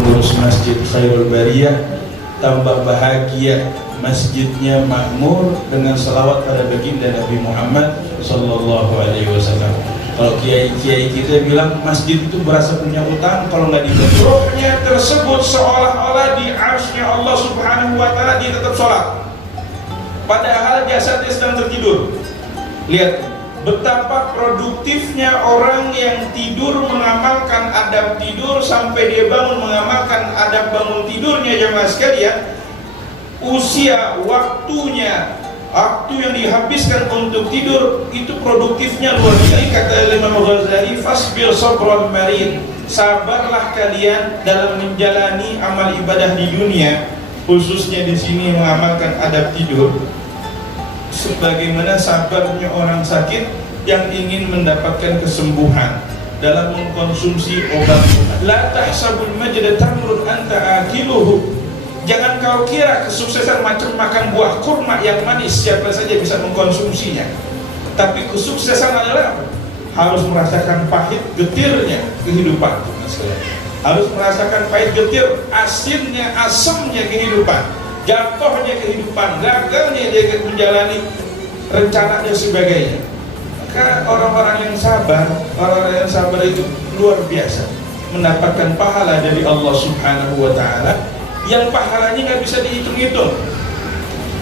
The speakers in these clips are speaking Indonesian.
pengurus Masjid Khairul Bariyah, tambah bahagia masjidnya makmur dengan salawat pada baginda Nabi Muhammad Sallallahu Alaihi Wasallam. Kalau kiai-kiai kita bilang masjid itu berasa punya utang kalau nggak dibantu. Rohnya tersebut seolah-olah di arsy-Nya Allah Subhanahu Wa Taala dia tetap sholat, padahal jasadnya sedang tertidur. Lihat betapa produktifnya orang yang tidur mengamalkan adab tidur sampai dia bangun mengamalkan adab bangun tidurnya. Jemaah sekalian, usia waktunya, waktu yang dihabiskan untuk tidur itu produktifnya luar biasa. Kata Imam Ghazali, fasbir sabran marin, sabarlah kalian dalam menjalani amal ibadah di dunia, khususnya di sini mengamalkan adab tidur, sebagaimana sabarnya orang sakit yang ingin mendapatkan kesembuhan dalam mengkonsumsi obat. La tahsabul majda tamrun anta akiluhu. Jangan kau kira kesuksesan macam makan buah kurma yang manis siapa saja bisa mengkonsumsinya. Tapi kesuksesan adalah harus merasakan pahit getirnya kehidupan. Harus merasakan pahit getir, asinnya, asamnya kehidupan, jatuhnya kehidupan, gagalnya dia menjalani rencana dan sebagainya. Maka orang-orang yang sabar itu luar biasa mendapatkan pahala dari Allah Subhanahu Wa Taala yang pahalanya nggak bisa dihitung-hitung.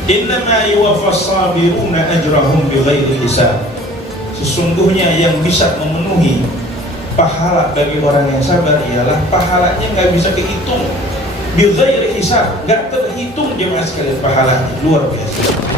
Innama yuwaffas sabiruna ajrahum bighairi hisab. Sesungguhnya yang bisa memenuhi pahala bagi orang yang sabar ialah pahalanya nggak bisa kehitung, bighairi hisab, nggak terhitung jemaah sekalian pahalanya, luar biasa.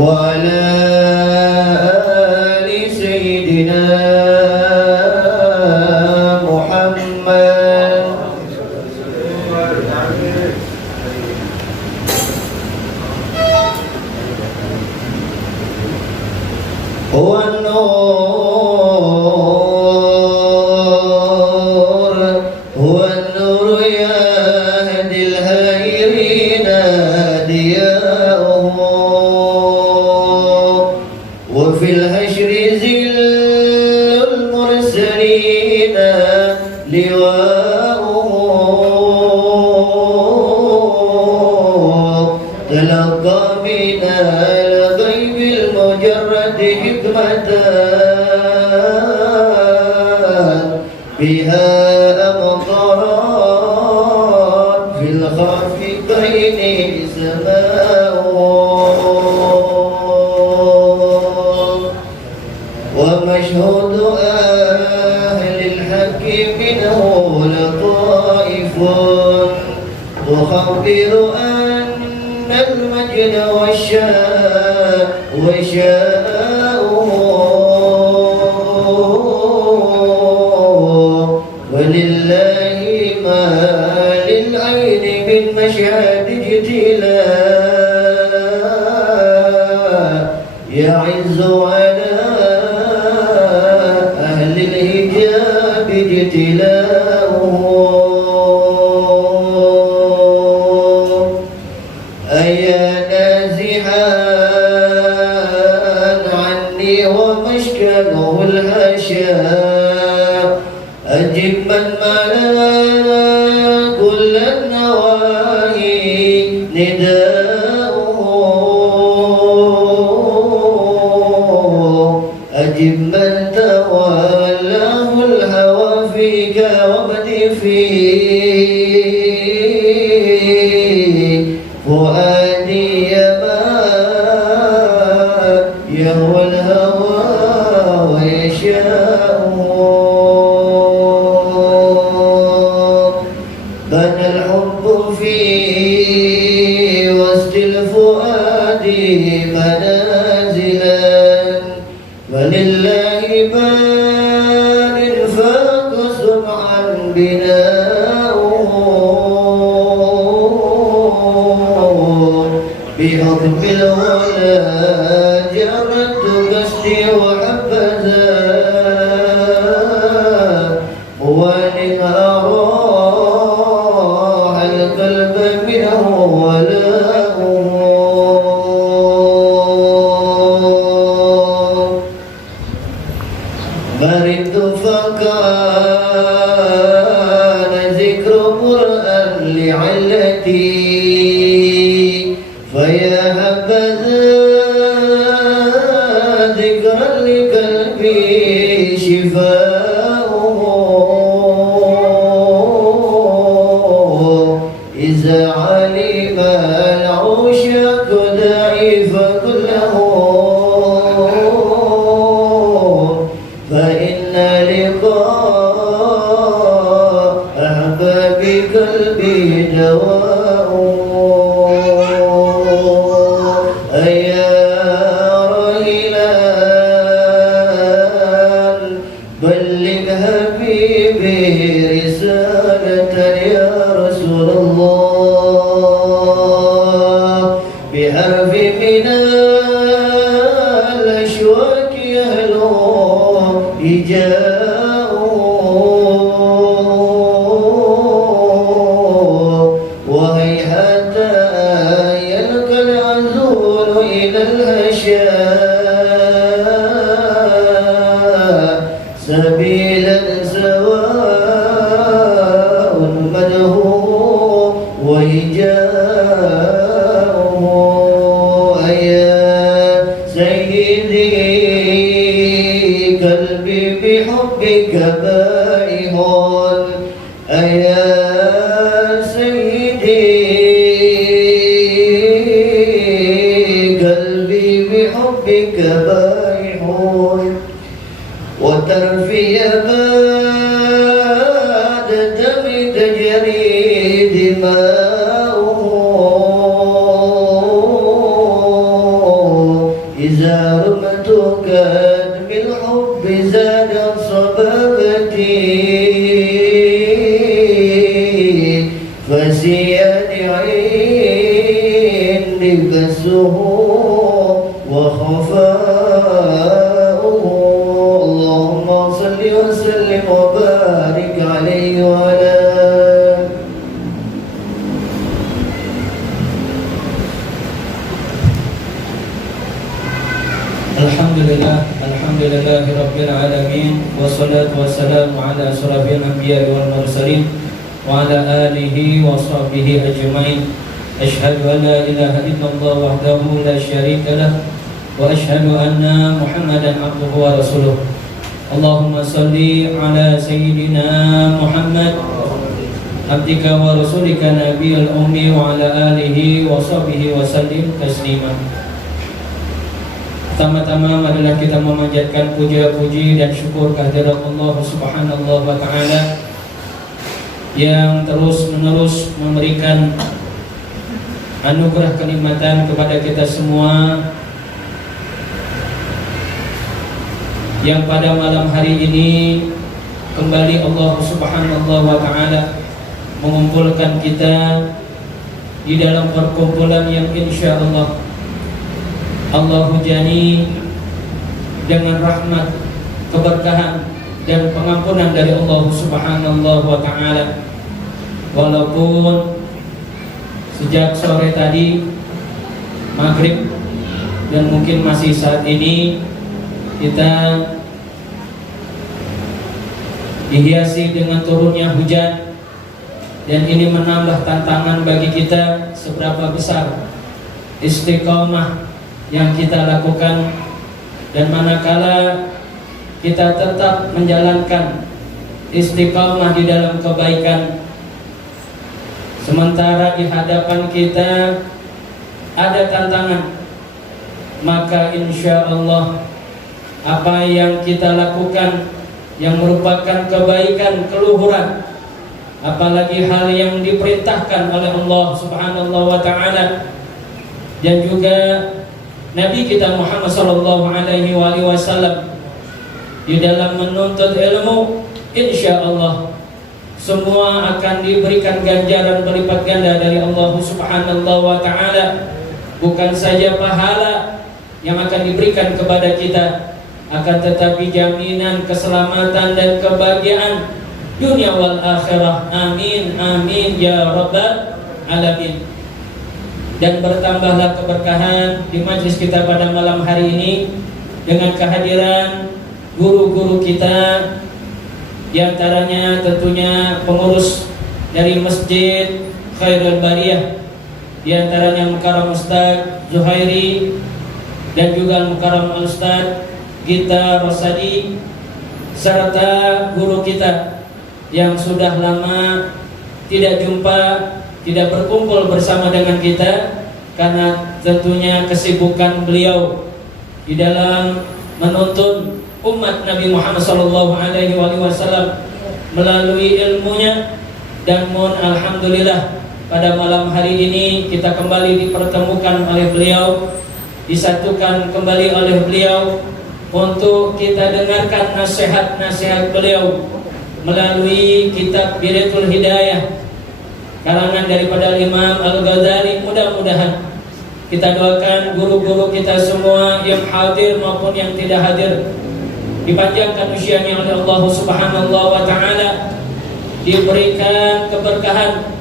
وعلى آل سيدنا محمد. هو النور هو النور يهدي الهائرين ضياؤه، وفي الحشر ذل المرسلين لواؤه، تلقى من الغيب المجرد حكمة بها أمطرت في الخافقين سماؤه، ومشهود أهل الحق منه لطائف تخبر أن المجد وشاؤه، ولله ما للعين من مشهد اجتلاء يعز على أهل الحجاب اجتلاؤه. أيا نازحا عني ومشكله الهشا، أجب من ملا كل النواهي نداؤه، أجب من تولاه الهوى فيك وابدي فيه فؤادي ما يهوى الهوى ويشاء. بنى الحب في وسط الفؤاد منازلا، ولله بان فاق سمعا بناؤه، بحكم الولا جرت قصدي وحبذا، وان أراح القلب منه ولاؤه. مرضت فكان ذكر قرآن لعلتي، فيا هبذا ذكرا لقلبي شفاؤه، إذا علم العشاق ضعيف كله، فإن لقاء أحباب قلبي دواؤه. أيا راحلا بلغ حبيبي رسالة يا رسول الله، بحرف من الأشواك يهلو هجاؤه، وهيهات يلقى العزول إلى الهشاء سبيلا سواء مده وهجاؤه. أيا سيدي قلبي بحبك بائع، أيا سيدي قلبي بحبك بائع، وترفي بعد الدم تجري دماؤه، لبسه وخفاؤه اللهم صل وسلم وبارك عليه وعلى Alhamdulillahi Rabbil Alamin. Wassalatu wassalamu ala asrafil anbiya wal mursalin wa ala alihi wa sahbihi ajma'in. Ashhadu an la ilaha illallah wahdahu la syarika lah wa ashhadu anna Muhammadan abduhu wa rasuluh. Allahumma salli ala sayyidina Muhammad abdika wa rasulika nabiyil ummi wa ala alihi wa sahbihi wa sallim taslima. Pertama-tama marilah kita memanjatkan puja-puji dan syukur kehadirat Allah Subhanahu wa taala yang terus-menerus memberikan anugerah kenikmatan kepada kita semua, yang pada malam hari ini kembali Allah Subhanahu wa taala mengumpulkan kita di dalam perkumpulan yang insya Allah Allah hujani dengan rahmat, keberkahan dan pengampunan dari Allah Subhanahu wa taala. Walaupun sejak sore tadi maghrib dan mungkin masih saat ini kita dihiasi dengan turunnya hujan, dan ini menambah tantangan bagi kita seberapa besar istiqomah yang kita lakukan, dan manakala kita tetap menjalankan istiqamah di dalam kebaikan, sementara di hadapan kita ada tantangan, maka insya Allah apa yang kita lakukan yang merupakan kebaikan keluhuran, apalagi hal yang diperintahkan oleh Allah Subhanahu wa taala dan juga Nabi kita Muhammad sallallahu alaihi wasallam di dalam menuntut ilmu, insya Allah semua akan diberikan ganjaran berlipat ganda dari Allah Subhanahu wa taala. Bukan saja pahala yang akan diberikan kepada kita, akan tetapi jaminan keselamatan dan kebahagiaan dunia wal akhirah. Amin amin ya rabbal alamin. Dan bertambahlah keberkahan di majlis kita pada malam hari ini dengan kehadiran guru-guru kita, di antaranya tentunya pengurus dari Masjid Khairul Bariyah, di antaranya Mukarram Ustaz Zuhairi dan juga Mukarram Ustaz Gita Rosadi, serta guru kita yang sudah lama tidak jumpa, tidak berkumpul bersama dengan kita karena tentunya kesibukan beliau di dalam menuntun umat Nabi Muhammad SAW melalui ilmunya. Dan mohon alhamdulillah pada malam hari ini kita kembali dipertemukan oleh beliau, disatukan kembali oleh beliau untuk kita dengarkan nasihat-nasihat beliau melalui kitab Bidayatul Hidayah karangan daripada Imam Al-Ghazali. Mudah-mudahan kita doakan guru-guru kita semua yang hadir maupun yang tidak hadir dipanjangkan usianya oleh Allah Subhanahu wa taala, diberikan keberkahan,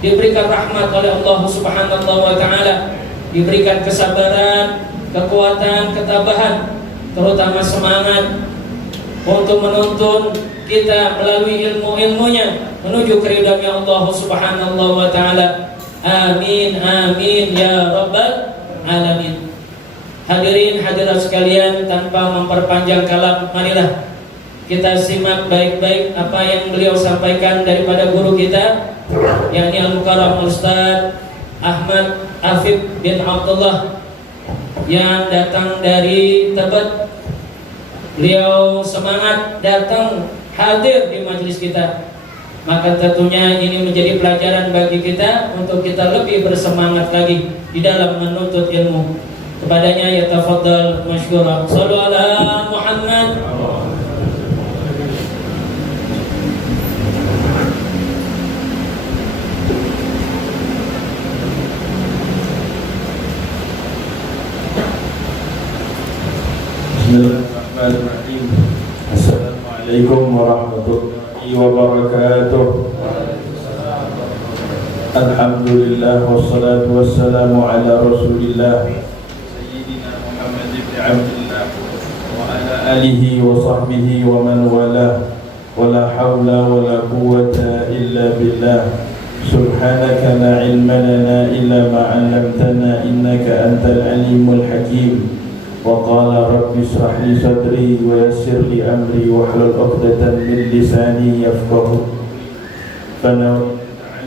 diberikan rahmat oleh Allah Subhanahu wa taala, diberikan kesabaran, kekuatan, ketabahan, terutama semangat untuk menuntun kita melalui ilmu-ilmunya menuju keridhaan Allah Subhanahu wa taala. Amin amin ya rabbal alamin. Hadirin hadirat sekalian, tanpa memperpanjang kalam, marilah kita simak baik-baik apa yang beliau sampaikan daripada guru kita, yakni Al-Mukarram Ustaz Ahmad Afif bin Abdullah yang datang dari Tebet. Beliau semangat datang hadir di majelis kita, maka tentunya ini menjadi pelajaran bagi kita untuk kita lebih bersemangat lagi di dalam menuntut ilmu. Kepadanya yatafaddal masykurah. Shallu ala Muhammad. Bismillahirrahmanirrahim. Assalamualaikum warahmatullahi wabarakatuh. Alhamdulillah wassalatu wassalamu ala Rasulillah Sayyidina Muhammad ibn Abdullah wa ala alihi wa sahbihi wa man wala wa la hawla wa la quwwata illa billah. Subhanaka la ilma lana illa ma 'allamtana innaka antal alimul hakim. Wa qala rabbi ishrah li sadri wa yassir li amri wa hlul 'uqdatan min lisani yafqahu qawli.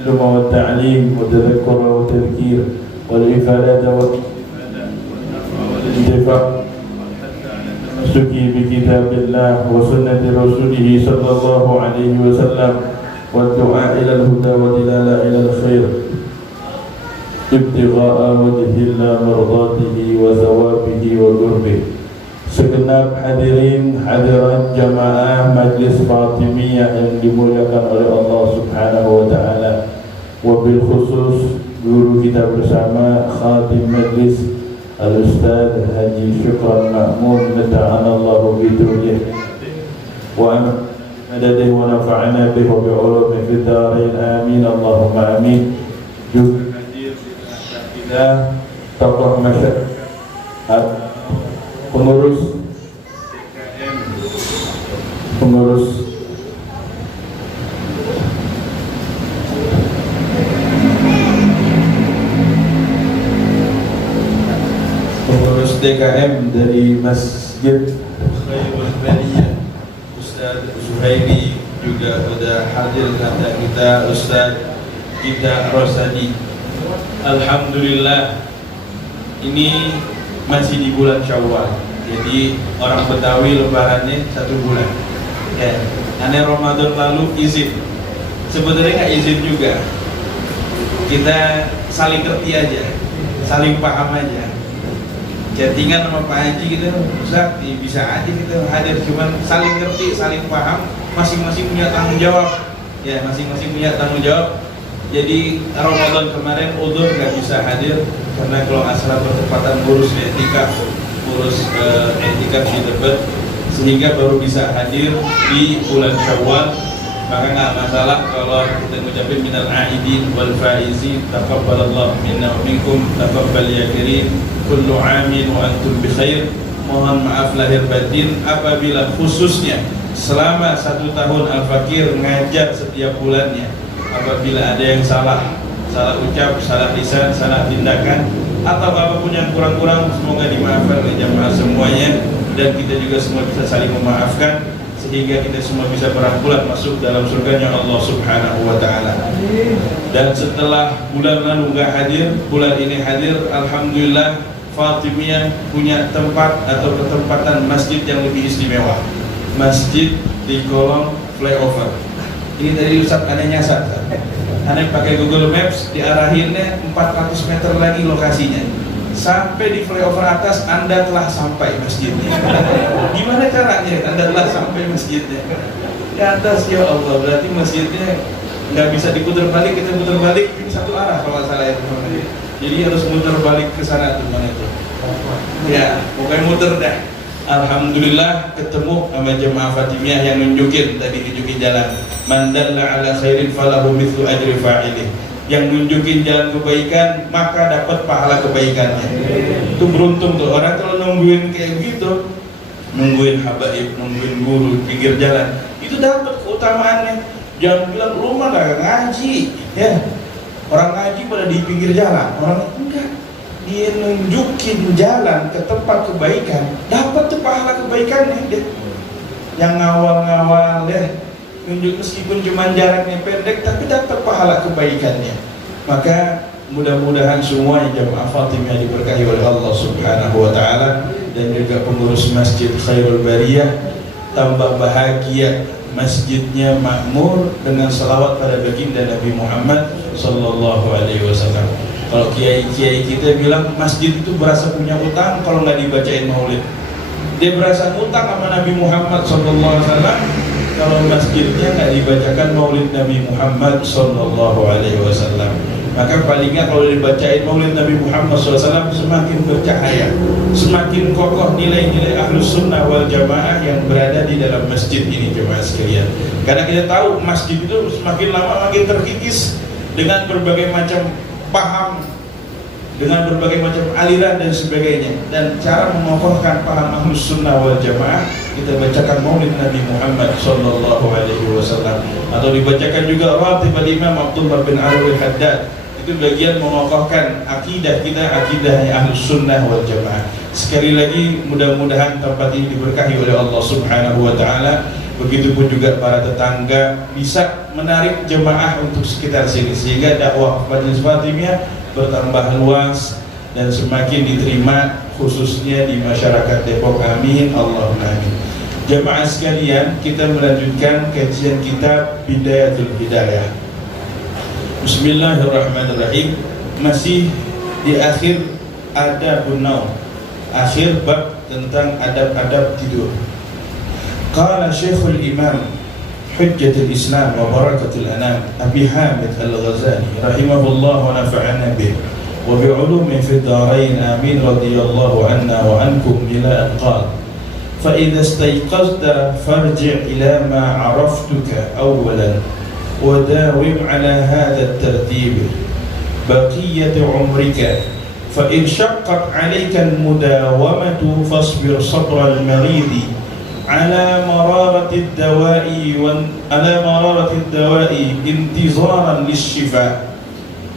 والتعليم والتذكر والتذكير والإفادة والانتفاع والتمسك بكتاب الله وسنة رسوله صلى الله عليه وسلم والدعاء إلى الهدى والدلالة إلى الخير ابتغاء وجه الله مرضاته وثوابه وقربه. Segenap hadirin hadirat jamaah Majlis Fatimiyah yang dimuliakan oleh Allah Subhanahu wa taala, wabil khusus guru kita bersama khatim majlis Al-Ustaz Haji Syukran Ma'mun, nata'anallahu bidulih wa madadih wa nafa'ana bih wa bi'ulumi fid darain amin Allahumma amin. Juga hadir kita tokoh masyarakat, pengurus DKM dari Masjid Khairul Bariyah, Ustaz Zuhairi, juga sudah hadir kata kita Ustaz kita Rosadi. Alhamdulillah, ini masih di bulan Syawal. Jadi orang Betawi lebarannya 1 bulan. Ya, aneh Ramadan lalu izin. Sebenarnya nggak izin juga. Kita saling ngerti aja, saling paham aja. Chattingan sama Pak Haji gitu, Ustaz, bisa aja kita hadir, cuman saling ngerti, saling paham, masing-masing punya tanggung jawab. Ya, masing-masing punya tanggung jawab. Jadi Ramadan kemarin udzur nggak bisa hadir karena kalau nggak salah bertepatan ngurus etikaf di Tebet, sehingga baru bisa hadir di bulan Syawal. Maka nggak masalah kalau kita mengucapkan minal aidin wal faizin, taqabbalallahu minna wa minkum, taqabbal ya karim, kullu amin wa antum bi khair. Mohon maaf lahir batin apabila khususnya selama 1 tahun Al-Fakir ngajar setiap bulannya, apabila ada yang salah ucap, salah lisan, salah tindakan, atau apapun yang kurang-kurang, semoga dimaafkan oleh jamaah semuanya, dan kita juga semua bisa saling memaafkan sehingga kita semua bisa berangkulan masuk dalam surganya Allah Subhanahu wa taala. Dan setelah bulan lalu nggak hadir, bulan ini hadir, alhamdulillah Fatimiyah punya tempat atau ketempatan masjid yang lebih istimewa. Masjid di kolong flyover. Ini tadi Ustaz aneh nyasar. Aneh pakai Google Maps, diarahinnya 400 meter lagi lokasinya. Sampai di flyover atas Anda telah sampai masjidnya. Gimana caranya Anda telah sampai masjidnya? Di atas, ya Allah, berarti masjidnya nggak bisa diputar balik, kita putar balik ini satu arah kalau salah itu. Jadi harus muter balik ke sana tuh mana itu. Ya, pokoknya muter dah. Alhamdulillah ketemu sama jemaah Fatimiyah yang nunjukin jalan. Man dalla ala khairin falahu mithlu ajri fa'ilih. Yang nunjukin jalan kebaikan maka dapat pahala kebaikannya. Itu beruntung tuh orang kalau nungguin kayak gitu, nungguin habaib, nungguin guru pinggir jalan, itu dapat keutamaannya. Jangan bilang lu mah gak ngaji, ya. Orang ngaji pada di pinggir jalan, orang enggak. Dia nunjukin jalan ke tempat kebaikan, dapat tuh pahala kebaikannya deh. Yang ngawal-ngawal deh, nunjuk meskipun cuma jaraknya pendek tapi dapat pahala kebaikannya. Maka mudah-mudahan semua jamaah Fatimiyah diberkahi oleh Allah Subhanahu wa taala, dan juga pengurus Masjid Khairul Bariyah tambah bahagia, masjidnya makmur dengan selawat pada baginda Nabi Muhammad sallallahu alaihi wasallam. Kalau kiai-kiai kita bilang masjid itu berasa punya utang kalau nggak dibacain maulid. Dia berasa utang sama Nabi Muhammad sallallahu alaihi wasallam kalau masjidnya nggak dibacakan maulid Nabi Muhammad sallallahu alaihi wasallam. Maka palingnya kalau dibacain maulid Nabi Muhammad SAW semakin bercahaya, semakin kokoh nilai-nilai ahlus sunnah wal jamaah yang berada di dalam masjid ini, jemaah sekalian. Karena kita tahu masjid itu semakin lama makin terkikis dengan berbagai macam paham, dengan berbagai macam aliran dan sebagainya. Dan cara mengokohkan paham ahlus sunnah wal jamaah, kita bacakan maulid Nabi Muhammad SAW, atau dibacakan juga Ratib al-Imam Abdullah bin Alwi al-Haddad. Itu bagian mengokohkan akidah kita, akidahnya ahlus sunnah wal jamaah. Sekali lagi mudah-mudahan tempat ini diberkahi oleh Allah Subhanahu wa ta'ala. Begitupun juga para tetangga bisa menarik jemaah untuk sekitar sini, sehingga dakwah Majelis Fatimiyah bertambah luas dan semakin diterima khususnya di masyarakat Depok. Amin Allahumma amin. Jemaah sekalian, kita melanjutkan kajian kitab Bidayatul Hidayah. Bismillahirrahmanirrahim. Masih di akhir adabun naum, akhir bab tentang adab-adab tidur. Qala Syekhul Imam Hujjatul Islam wa Barakatul Anam Abi Hamid Al-Ghazali rahimahullah wa nafa'ana bih wa bi'ulumi fid darain amin radhiyallahu anna wa ankum ila an qala fa idza istayqazta farji' ila ma 'araftuka awwalan وداوم على هذا الترتيب بقية عمرك فإن شقت عليك المداومة فاصبر صبر المريض على مرارة الدواء انتظارا للشفاء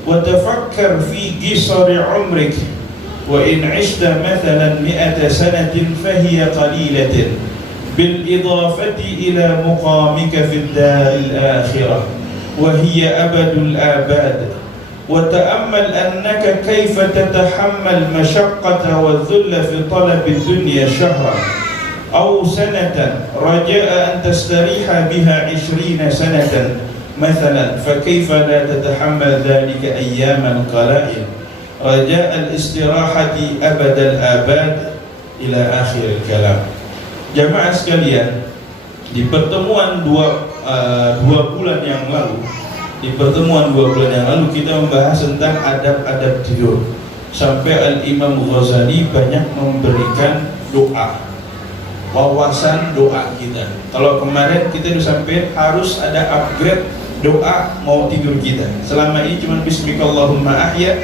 وتفكر في قصر عمرك وإن عشت مثلا 100 سنة فهي قليلة بالإضافة إلى مقامك في الدار الآخرة وهي أبد الآباد وتأمل أنك كيف تتحمل مشقة والذل في طلب الدنيا شهرا أو سنة رجاء أن تستريح بها 20 سنة مثلا فكيف لا تتحمل ذلك أياما قلائل رجاء الاستراحة أبد الآباد إلى آخر الكلام. Jamaah sekalian, di pertemuan dua bulan yang lalu, kita membahas tentang adab-adab tidur. Sampai Al-Imam Ghazali banyak memberikan doa, wawasan doa kita. Kalau kemarin kita sudah sampai harus ada upgrade doa mau tidur kita. Selama ini cuma Bismillahirrahmanirrahim ahya.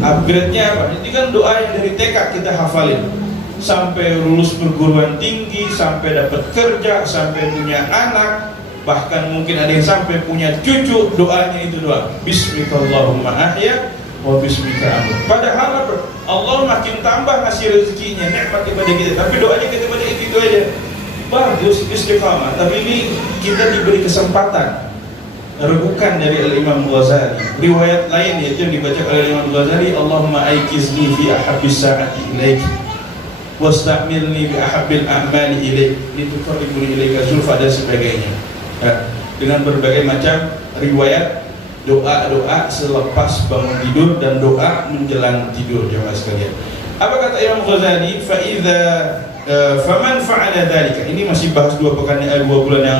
Upgrade-nya apa? Ini kan doa yang dari TK kita hafalin. Sampai lulus perguruan tinggi, sampai dapat kerja, sampai punya anak, bahkan mungkin ada yang sampai punya cucu, doanya itu doa Bismillahirrahmanirrahim ahya wa bismika amut. Padahal Allah makin tambah ngasih rezekinya, nikmat kepada kita, tapi doanya kita pada itu aja. Bagus istiqamah, tapi ini kita diberi kesempatan. Rebukan dari Al-Imam Ghazali. Riwayat lain yaitu yang dibaca oleh Imam Ghazali, Allahumma aikizni fi ahabbis sa'ati ilaik wasta'milni bi ahabbil a'mali ilaik lituqarribuni ilaika zulfa dan sebagainya. Dengan berbagai macam riwayat doa-doa selepas bangun tidur dan doa menjelang tidur, jemaah sekalian. Apa kata Imam Ghazali? Fa idza faman fa'ala dzalika. Ini masih bahas 2 bulan yang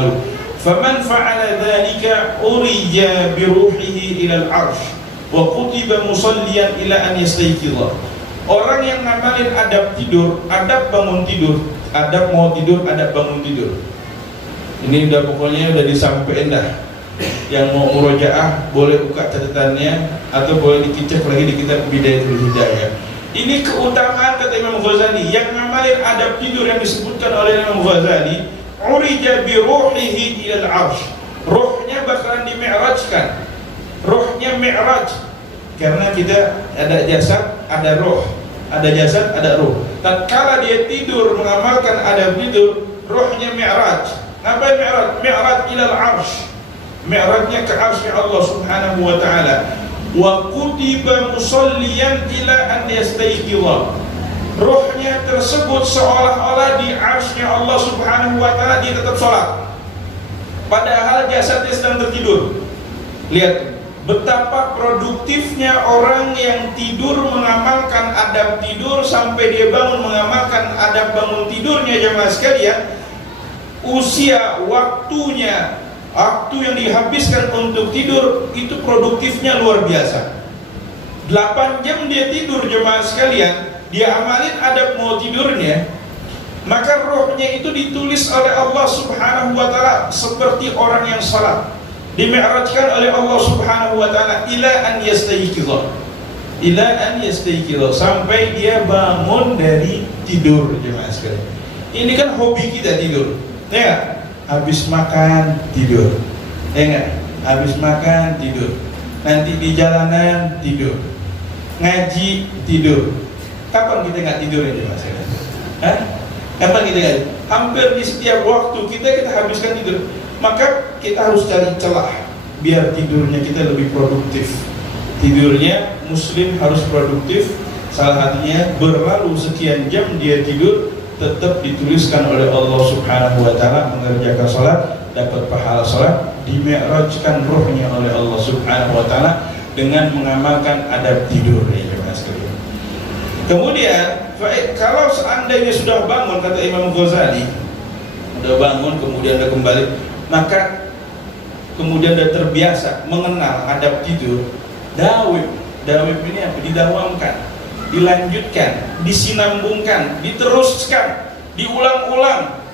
lalu. Faman fa'ala dzalika urija bi ruhihi ila al-'arsy wa kutiba musalliyan ila an yastayqiza. Orang yang ngamalin adab tidur, adab bangun tidur, adab mau tidur, adab bangun tidur. Ini udah pokoknya udah disampaikan dah. Yang mau murojaah boleh buka catatannya atau boleh dikicek lagi di kitab Bidayatul Hidayah. Ini keutamaan kata Imam Ghazali yang ngamalin adab tidur yang disebutkan oleh Imam Ghazali, urija bi ruhihi ila al-'arsy. Ruhnya bakalan dimi'rajkan. Ruhnya mi'raj. Karena kita ada jasad, ada roh, ada jasad, ada roh. Tatkala dia tidur mengamalkan adab tidur, rohnya mi'raj. Apa mi'raj? Mi'raj ila al-'arsy. Mi'rajnya ke arsy Allah Subhanahu wa ta'ala. Wa kutiba musalliyan ila an yastayqiza. Rohnya tersebut seolah-olah di arsy Allah Subhanahu wa ta'ala dia tetap salat. Padahal jasadnya sedang tertidur. Lihat betapa produktifnya orang yang tidur mengamalkan adab tidur sampai dia bangun mengamalkan adab bangun tidurnya, jemaah sekalian. Usia waktunya Waktu yang dihabiskan untuk tidur itu produktifnya luar biasa. 8 jam dia tidur, jemaah sekalian, dia amalin adab mau tidurnya, maka rohnya itu ditulis oleh Allah Subhanahu wa ta'ala seperti orang yang salat, dimi'rajkan oleh Allah Subhanahu wa ta'ala ila an yastayqidha, sampai dia bangun dari tidur, jemaah sekalian. Ini kan hobi kita tidur, ya gak? Habis makan tidur, ya gak? Habis makan tidur, nanti di jalanan tidur, ngaji tidur. Kapan kita nggak tidur ya mas? Hah? Kapan kita nggak? Hampir di setiap waktu kita habiskan tidur. Maka kita harus cari celah biar tidurnya kita lebih produktif. Tidurnya muslim harus produktif. Salah satunya berlalu sekian jam dia tidur, tetap dituliskan oleh Allah Subhanahu wa ta'ala mengerjakan sholat, dapat pahala sholat, dimi'rajkan rohnya oleh Allah Subhanahu wa ta'ala dengan mengamalkan adab tidur ya jemaah sekalian. Kemudian kalau seandainya sudah bangun, kata Imam Ghazali, sudah bangun kemudian sudah kembali, maka kemudian sudah terbiasa mengenal adab tidur, dawib ini apa? Didawamkan, dilanjutkan, disinambungkan, diteruskan, diulang-ulang.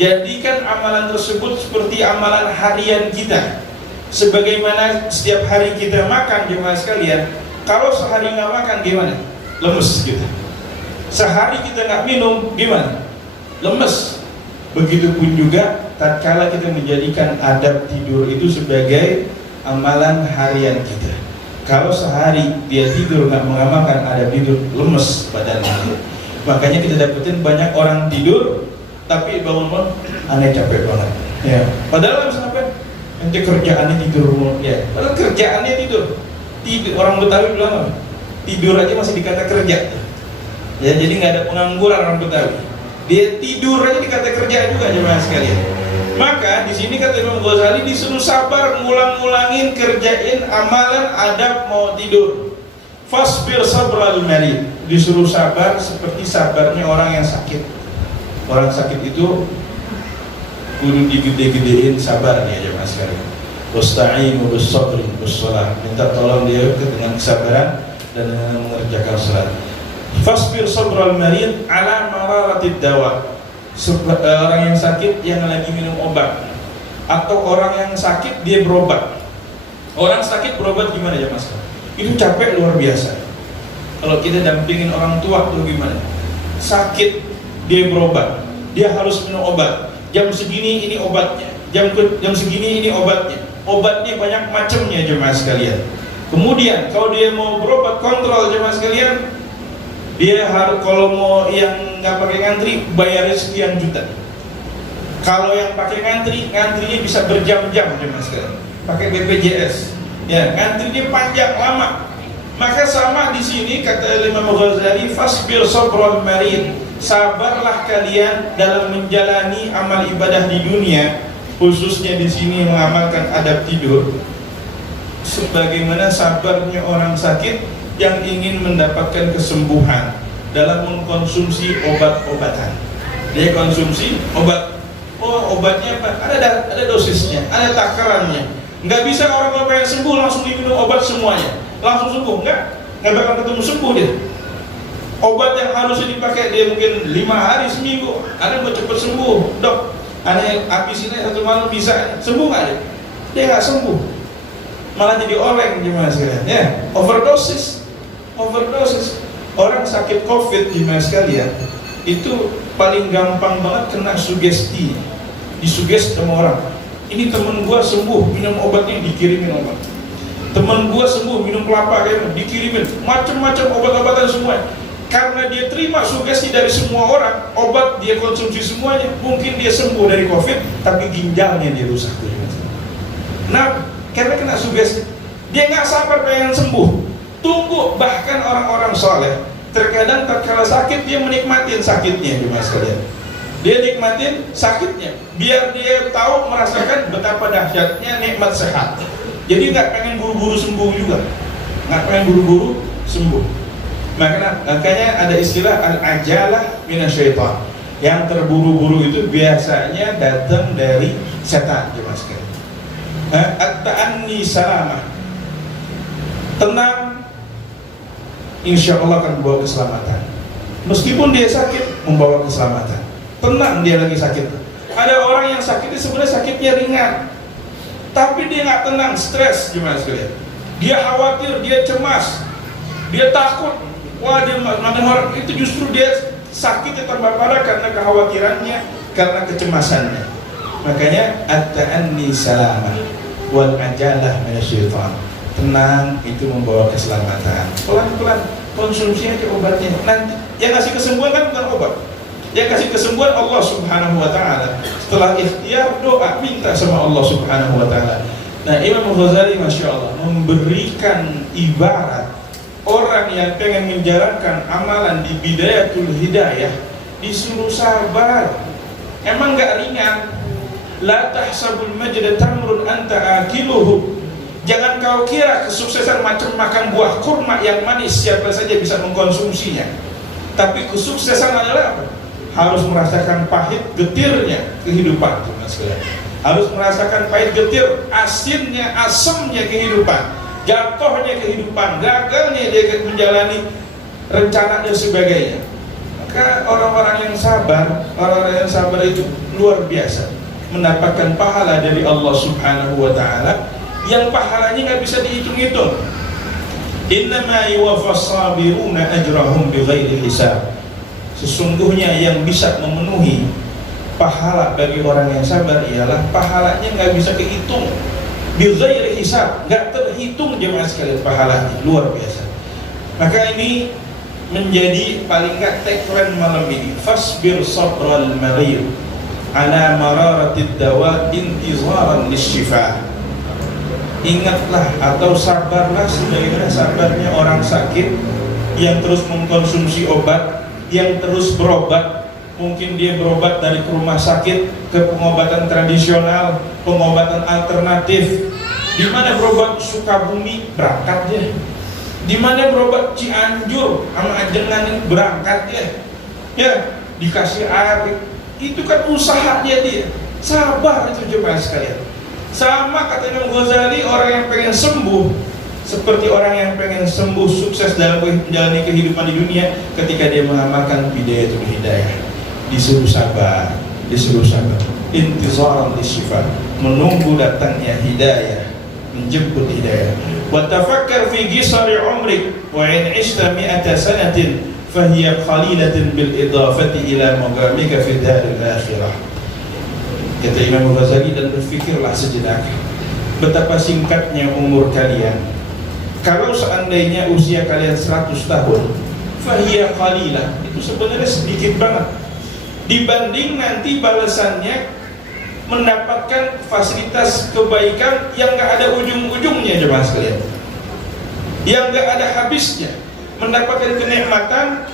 Jadikan amalan tersebut seperti amalan harian kita. Sebagaimana setiap hari kita makan, jemaah sekalian, kalau sehari nggak makan gimana? Lemes kita. Sehari kita nggak minum gimana? Lemes. Begitupun juga tatkala kita menjadikan adab tidur itu sebagai amalan harian kita. Kalau sehari dia tidur nggak mengamalkan adab tidur, lemes badannya. Makanya kita dapetin banyak orang tidur tapi bangun-bangun aneh capek banget. Ya. Padahal habis ngapain? Nanti kerjaannya tidur, ya. Padahal kerjaannya tidur. Orang Betawi bilang apa? Tidur aja masih dikata kerja. Ya, jadi nggak ada pengangguran orang Betawi. Dia tidur aja dikata kerja juga, jemaah sekalian. Maka di sini kata Imam Ghazali disuruh sabar ngulang-ngulangin kerjain amalan adab mau tidur. Fasbir sabral marid, disuruh sabar seperti sabarnya orang yang sakit. Orang sakit itu kudu digede-gedein sabar dia jemaah sekalian. Wasta'inu bis-sabri was-shalah, minta tolong dia dengan kesabaran dan dengan mengerjakan salat. Fasbir sabral marid ala mararatid dawa. Orang yang sakit yang lagi minum obat, atau orang yang sakit dia berobat. Orang sakit berobat gimana ya mas? Itu capek luar biasa. Kalau kita dampingin orang tua tuh gimana? Sakit dia berobat, dia harus minum obat. Jam segini ini obatnya, jam segini ini obatnya. Obatnya banyak macamnya jemaah sekalian. Kemudian kalau dia mau berobat kontrol jemaah sekalian, dia harus, kalau mau yang nggak pakai ngantri bayarnya sekian juta. Kalau yang pakai ngantrinya bisa berjam-jam jemaah sekalian. Pakai BPJS, ya ngantrinya panjang lama. Maka sama di sini kata Imam Ghazali, fasbir sabral marid, sabarlah kalian dalam menjalani amal ibadah di dunia, khususnya di sini mengamalkan adab tidur, sebagaimana sabarnya orang sakit yang ingin mendapatkan kesembuhan dalam mengkonsumsi obat-obatan. Dia konsumsi obat, oh obatnya apa? Ada dosisnya, ada takarannya. Nggak bisa orang kalau pengen sembuh langsung diminum obat semuanya, langsung sembuh, nggak bakal ketemu sembuh dia. Obat yang harusnya dipakai dia mungkin 5 hari seminggu, ada mau cepet sembuh, dok, ada yang habisin 1 malam bisa sembuh nggak dia? Dia nggak sembuh, malah jadi oleng gimana sekalian, ya overdosis. Orang sakit COVID gimana sekalian, itu paling gampang banget kena sugesti, disugesti sama orang. Ini temen gua sembuh minum obatnya, dikirimin obat. Temen gua sembuh minum kelapa kayak dikirimin macam-macam obat-obatan semua. Karena dia terima sugesti dari semua orang, obat dia konsumsi semuanya, mungkin dia sembuh dari COVID, tapi ginjalnya dia rusak. Nah, karena kena sugesti, dia nggak sabar pengen sembuh. Tunggu, bahkan orang-orang soleh terkadang tatkala sakit dia menikmatin sakitnya jemaah sekalian. Dia nikmatin sakitnya, biar dia tahu merasakan betapa dahsyatnya nikmat sehat. Jadi nggak pengen buru-buru sembuh juga, nggak pengen buru-buru sembuh. Makanya ada istilah al-ajalah minasyaitan. Yang terburu-buru itu biasanya datang dari setan jemaah sekalian. At-ta'anni salamah, tenang, insya Allah akan membawa keselamatan. Meskipun dia sakit, membawa keselamatan. Tenang, dia lagi sakit. Ada orang yang sakitnya sebenarnya sakitnya ringan, tapi dia nggak tenang, stres, gimana sekalian? Dia khawatir, dia cemas, dia takut. Wah, dia makin orang itu justru dia sakitnya tambah parah karena kekhawatirannya, karena kecemasannya. Makanya at-ta'anni salamah wal ajalah minasyaitan. Tenang itu membawa keselamatan. Pelan-pelan konsumsi aja obatnya. Nanti yang kasih kesembuhan kan bukan obat. Yang kasih kesembuhan Allah Subhanahu wa taala. Setelah ikhtiar, doa, minta sama Allah Subhanahu wa taala. Nah, Imam Ghazali Masya Allah memberikan ibarat orang yang pengen menjalankan amalan di bidayatul hidayah disuruh sabar. Emang gak ringan. La tahsabul majda tamrun anta akiluhu. Jangan kau kira kesuksesan macam makan buah kurma yang manis siapa saja bisa mengkonsumsinya. Tapi kesuksesan adalah apa? Harus merasakan pahit getirnya kehidupan, harus merasakan pahit getir, asinnya, asemnya kehidupan, jatuhnya kehidupan, gagalnya dia menjalani rencana dan sebagainya. Maka orang-orang yang sabar itu luar biasa, mendapatkan pahala dari Allah Subhanahu wa taala yang pahalanya nggak bisa dihitung-hitung. Innama yuwaffas sabiruna ajrahum bighairi hisab. Sesungguhnya yang bisa memenuhi pahala bagi orang yang sabar ialah pahalanya nggak bisa kehitung, bighairi hisab, nggak terhitung jemaah sekalian pahalanya, luar biasa. Maka ini menjadi paling nggak tagline malam ini, fasbir sabral marid ala mararatid dawa intizaran lisyifa. Ingatlah atau sabarlah sebagaimana sabarnya orang sakit yang terus mengkonsumsi obat, yang terus berobat. Mungkin dia berobat dari rumah sakit ke pengobatan tradisional, pengobatan alternatif. Di mana berobat Sukabumi, berangkat dia. Di mana berobat Cianjur sama Ajengan, berangkat dia. Ya, dikasih air. Itu kan usahanya dia. Sabar itu jemaah sekalian. Sama kata Imam Ghazali, orang yang pengen sembuh seperti orang yang pengen sembuh, sukses dalam menjalani kehidupan di dunia, ketika dia mengamalkan bidayatul hidayah, disuruh sabar, intizaran lisyifa, menunggu datangnya hidayah, menjemput hidayah. Wa tafakkar fi qisari umrik wa in 'ishta mi'ata sanatin fahiya qalilatun bil idafati ila magamika fi daril akhirah. Kata Imam Ghazali, dan berfikirlah sejenak betapa singkatnya umur kalian. Kalau seandainya usia kalian 100 tahun, fahiya qalilah, itu sebenarnya sedikit banget dibanding nanti balasannya mendapatkan fasilitas kebaikan yang gak ada ujung-ujungnya jemaah sekalian, yang gak ada habisnya, mendapatkan kenikmatan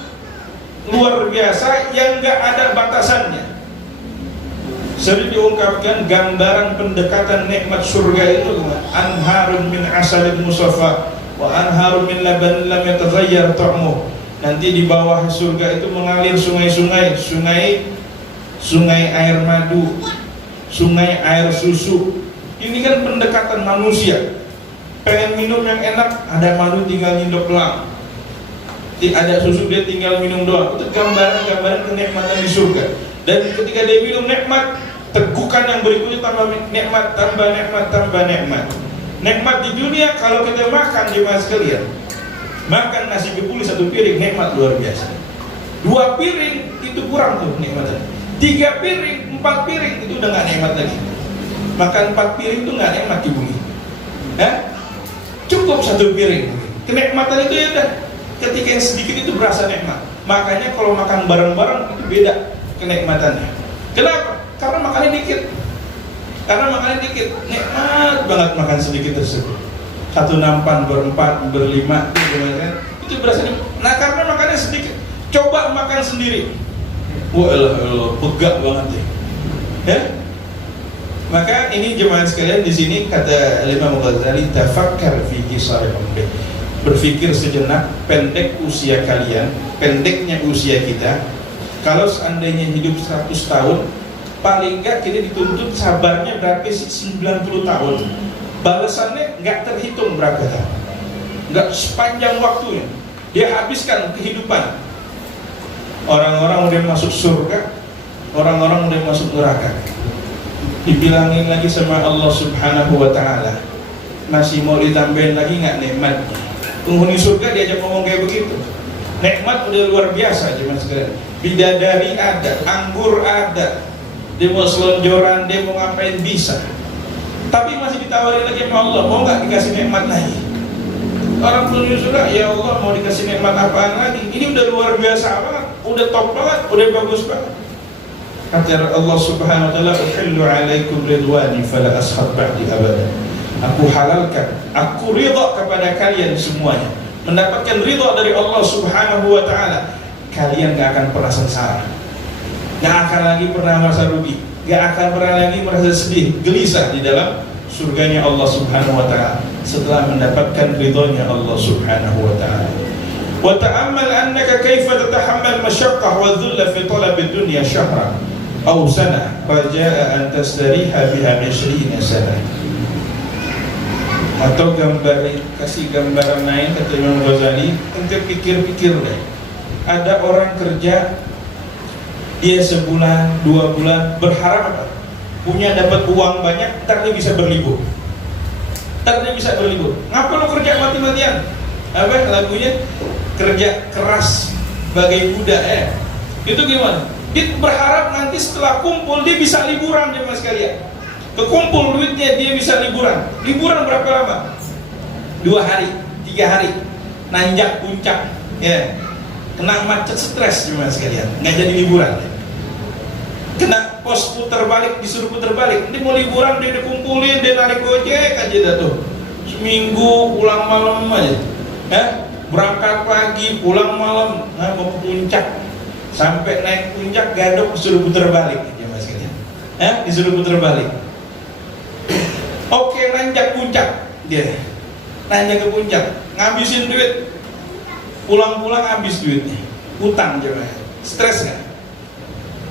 luar biasa yang gak ada batasannya. Sering diungkapkan gambaran pendekatan nikmat surga itu, anharun min asalin musaffa wa anharun min laban lam yataghayyar ta'muh. Nanti di bawah surga itu mengalir sungai-sungai, sungai air madu, sungai air susu. Ini kan pendekatan manusia. Pengen minum yang enak, ada madu tinggal nyindok doang. Ada susu dia tinggal minum doang. Itu gambaran-gambaran kenikmatan di surga. Dan ketika dia minum nikmat, tegukan yang berikutnya tambah nikmat, tambah nikmat, tambah nikmat. Nikmat di dunia kalau kita makan jemaah sekalian, makan nasi kebuli 1 piring, nikmat luar biasa. 2 piring itu kurang tuh nikmatnya. 3 piring, 4 piring itu udah gak nikmat lagi. Makan 4 piring itu gak nikmat di bumi. Cukup 1 piring. Kenikmatan itu ya udah, ketika yang sedikit itu berasa nikmat. Makanya kalau makan bareng-bareng itu beda kenikmatannya. Kenapa? Karena makannya dikit. Nikmat banget makan sedikit tersebut. 1 nampan, 4, 5 itu berasa nikmat. Nah, karena makannya sedikit. Coba makan sendiri. Wah, pegak banget ya. Maka ini jemaah sekalian, di sini kata Imam Ghazali, tafakkar fi qisari umrik. Berpikir sejenak, pendek usia kalian, pendeknya usia kita. Kalau seandainya hidup 100 tahun, paling enggak kita dituntut sabarnya berarti 90 tahun. balasannya nggak terhitung berapa tahun, nggak sepanjang waktunya dia habiskan kehidupan. Orang-orang udah masuk surga, orang-orang udah masuk neraka. Dibilangin lagi sama Allah Subhanahu wa Ta'ala, masih mau ditambahin lagi nggak nikmatnya? Penghuni surga diajak ngomong kayak begitu. Nikmat udah luar biasa cuman sekalian. Bidadari ada, anggur ada, dia mau selonjoran, dia mau ngapain bisa. Tapi masih ditawarin lagi sama Allah, mau nggak dikasih nikmat lagi? Orang penghuni surga, ya Allah mau dikasih nikmat apaan lagi? Ini udah luar biasa banget, udah top banget, udah bagus banget. Kata Allah Subhanahu wa Ta'ala, uhillu alaikum ridwani fala ashab ba'di abada. Aku halalkan, aku ridha kepada kalian semuanya, mendapatkan ridha dari Allah Subhanahu wa Ta'ala. Kalian gak akan pernah sengsara, gak akan lagi pernah merasa rugi, gak akan pernah lagi merasa sedih, gelisah di dalam surganya Allah Subhanahu wa Ta'ala setelah mendapatkan ridhonya Allah Subhanahu wa Ta'ala. Wa ta'ammal annaka kaifa tatahammal masyaqqah wa dhulla fi talab ad-dunya syahra aw sana raja'a an tastariha biha 20 sana. Atau kasih gambaran lain, kata Imam Ghazali, ente pikir-pikir deh. Ada orang kerja, dia sebulan, 2 bulan berharap apa? Punya dapat uang banyak, ntar dia bisa berlibur. Ngapa lo kerja mati-matian? Apa lagunya? Kerja keras bagai kuda Itu gimana? Dia berharap nanti setelah kumpul dia bisa liburan ya mas sekalian. Kekumpul duitnya dia bisa liburan. Liburan berapa lama? 2 hari, 3 hari. Nanjak puncak, ya. Kena macet, stres cuma sekalian, nggak jadi liburan. Kena pos putar balik, disuruh putar balik. Dia mau liburan, dia dikumpulin, dia narik gojek aja dah tuh. Seminggu pulang malam aja. Berangkat pagi, pulang malam, mau ke puncak. Sampai naik puncak gadok disuruh putar balik, ya mas sekalian. Disuruh putar balik. Oke, nanjak puncak dia. Nanjak ke puncak, ngabisin duit. Pulang-pulang habis duitnya, utang coba, stres kan?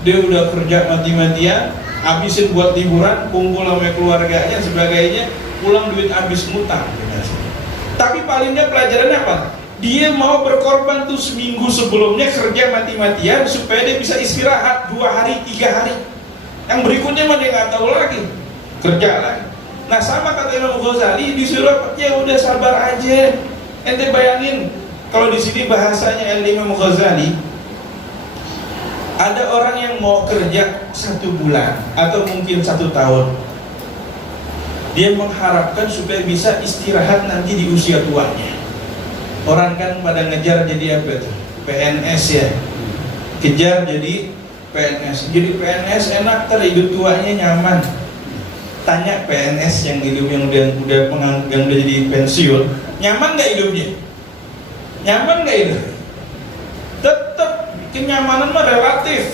Dia udah kerja mati-matian, habisin buat liburan, kumpul sama keluarganya, sebagainya, pulang duit habis ngutang. Tapi palingnya pelajarannya apa? Dia mau berkorban tuh seminggu sebelumnya kerja mati-matian supaya dia bisa istirahat 2 hari, 3 hari. Yang berikutnya mah dia nggak tahu lagi, kerja lagi. Nah sama kata Imam Ghazali, disuruh ya udah sabar aja. Ente bayangin. Kalau di sini bahasanya Imam Ghazali, ada orang yang mau kerja 1 bulan atau mungkin 1 tahun, dia mengharapkan supaya bisa istirahat nanti di usia tuanya. Orang kan pada ngejar jadi apa itu? PNS ya, kejar jadi PNS. Jadi PNS enak, hidup tuanya nyaman. Tanya PNS yang hidup yang udah jadi pensiun, nyaman nggak hidupnya? Nyaman nggak itu? Tetap kenyamanan mah relatif.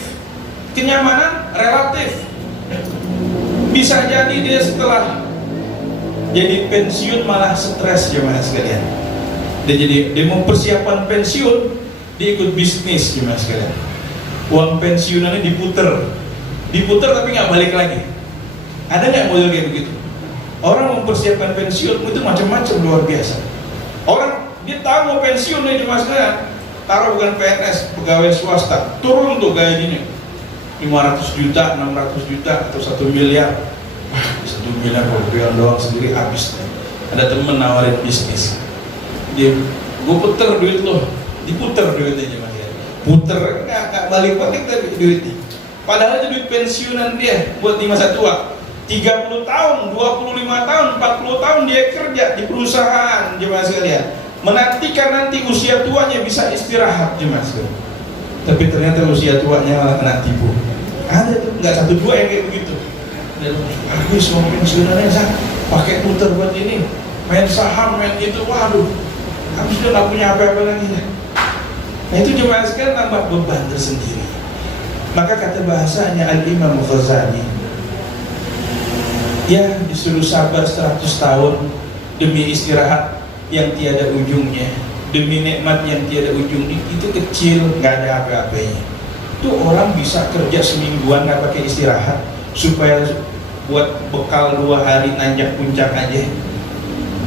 Bisa jadi dia setelah jadi pensiun malah stres jemaah sekalian. Dia mau persiapan pensiun, dia ikut bisnis jemaah sekalian. Uang pensiunannya diputer tapi nggak balik lagi. Ada nggak model kayak begitu? Orang mempersiapkan pensiun itu macam-macam luar biasa. Orang dia tahu mau pensiun nih mas kan, taruh bukan PNS, pegawai swasta, turun tuh gajinya 500 juta, 600 juta atau 1 miliar. Wah, 1 miliar rupiah doang sendiri habis. Ada temen nawarin bisnis, dia gue puter duit lo, diputer duitnya mas ya, puter nggak balik tapi duitnya. Padahal itu duit pensiunan dia buat di masa tua. 30 tahun, 25 tahun, 40 tahun dia kerja di perusahaan jemaah sekalian, menantikan nanti usia tuanya bisa istirahat jemaah sekalian. Tapi ternyata usia tuanya malah kena tipu. Ada tuh, nggak 1-2 yang kayak begitu. Habis mau pensiunannya pakai puter buat ini, main saham, main itu, waduh, habis dia nggak punya apa-apa lagi. Nah itu jemaah sekalian tambah beban tersendiri. Maka kata bahasanya Al-Imam Ghazali, ya disuruh sabar 100 tahun demi istirahat yang tiada ujungnya, demi nikmat yang tiada ujungnya, itu kecil, nggak ada apa-apanya. Itu orang bisa kerja semingguan nggak pakai istirahat supaya buat bekal 2 hari nanjak puncak aja,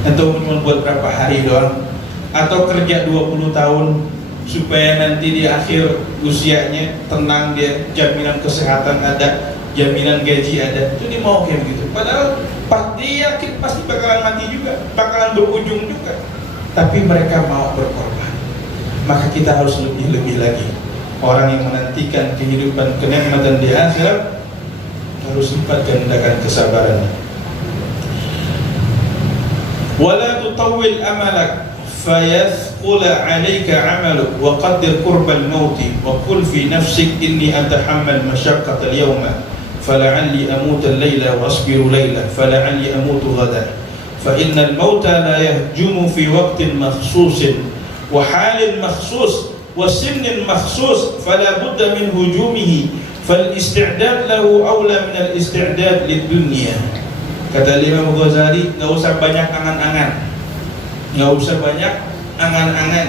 atau cuma buat berapa hari doang, atau kerja 20 tahun supaya nanti di akhir usianya tenang, dia jaminan kesehatan ada, jaminan gaji ada. Itu dia mau kayak begitu, padahal dia yakin pasti bakalan mati juga, bakalan berujung juga, tapi mereka mau berkorban. Maka kita harus lebih-lebih lagi. Orang yang menantikan kehidupan kenikmatan di akhirat harus lipat gandakan kesabaran. Wala tutawwil amalak fayathqula 'alaika 'amaluk wa qaddir qurbal maut wa qul fi nafsik inni atahammal mashaqqatal yawma fala'alli amutu al-layla wa asbiru layla fala'alli amutu ghadan fa innal mauta la yahjumu fi waqtin makhsusin wa halin makhsus wa sinnin makhsus fala budda min hujumihi fal isti'dad lahu awla min al isti'dad lid dunya. Kata Imam Ghazali, enggak usah banyak angan-angan, enggak usah banyak angan-angan.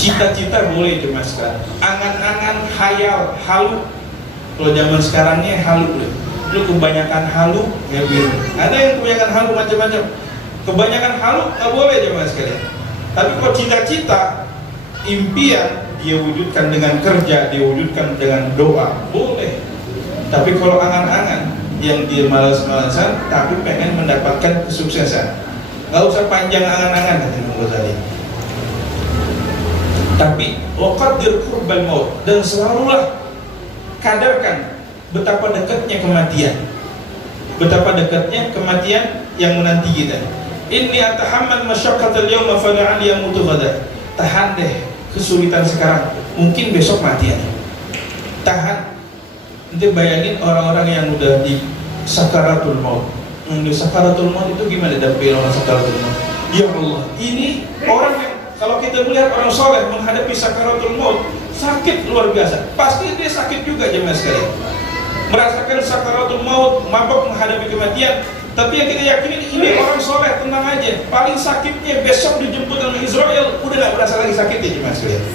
Cita-cita boleh cuma sekali, angan-angan khayal, halu. Kalau zaman sekarang ini halu deh. Lu kebanyakan halu ya biru. Ada yang kebanyakan halu macam-macam. Kebanyakan halu enggak boleh cuma sekali. Tapi kalau cita-cita, impian, dia wujudkan dengan kerja, dia wujudkan dengan doa, boleh. Tapi kalau angan-angan yang dia malas-malasan tapi pengen mendapatkan kesuksesan, nggak usah panjang angan-angan, kata Imam Ghazali. Tapi waqaddir qurbal maut, dan selalulah kadarkan betapa dekatnya kematian, betapa dekatnya kematian yang menanti kita. Inni atahammal masyaqqatal yawma fala'alli amutu ghadan. Tahan deh kesulitan sekarang, mungkin besok mati ya. Tahan. Nanti bayangin orang-orang yang udah di sakaratul maut. Yang di sakaratul maut itu gimana dampil orang sakaratul maut? Ya Allah, ini orang yang kalau kita melihat orang soleh menghadapi sakaratul maut, sakit luar biasa. Pasti dia sakit juga jemaah sekalian. Merasakan sakaratul maut, mabuk menghadapi kematian. Tapi yang kita yakini ini orang soleh, tenang aja. Paling sakitnya besok dijemput oleh Israel, udah gak berasa lagi sakitnya jemaah sekalian.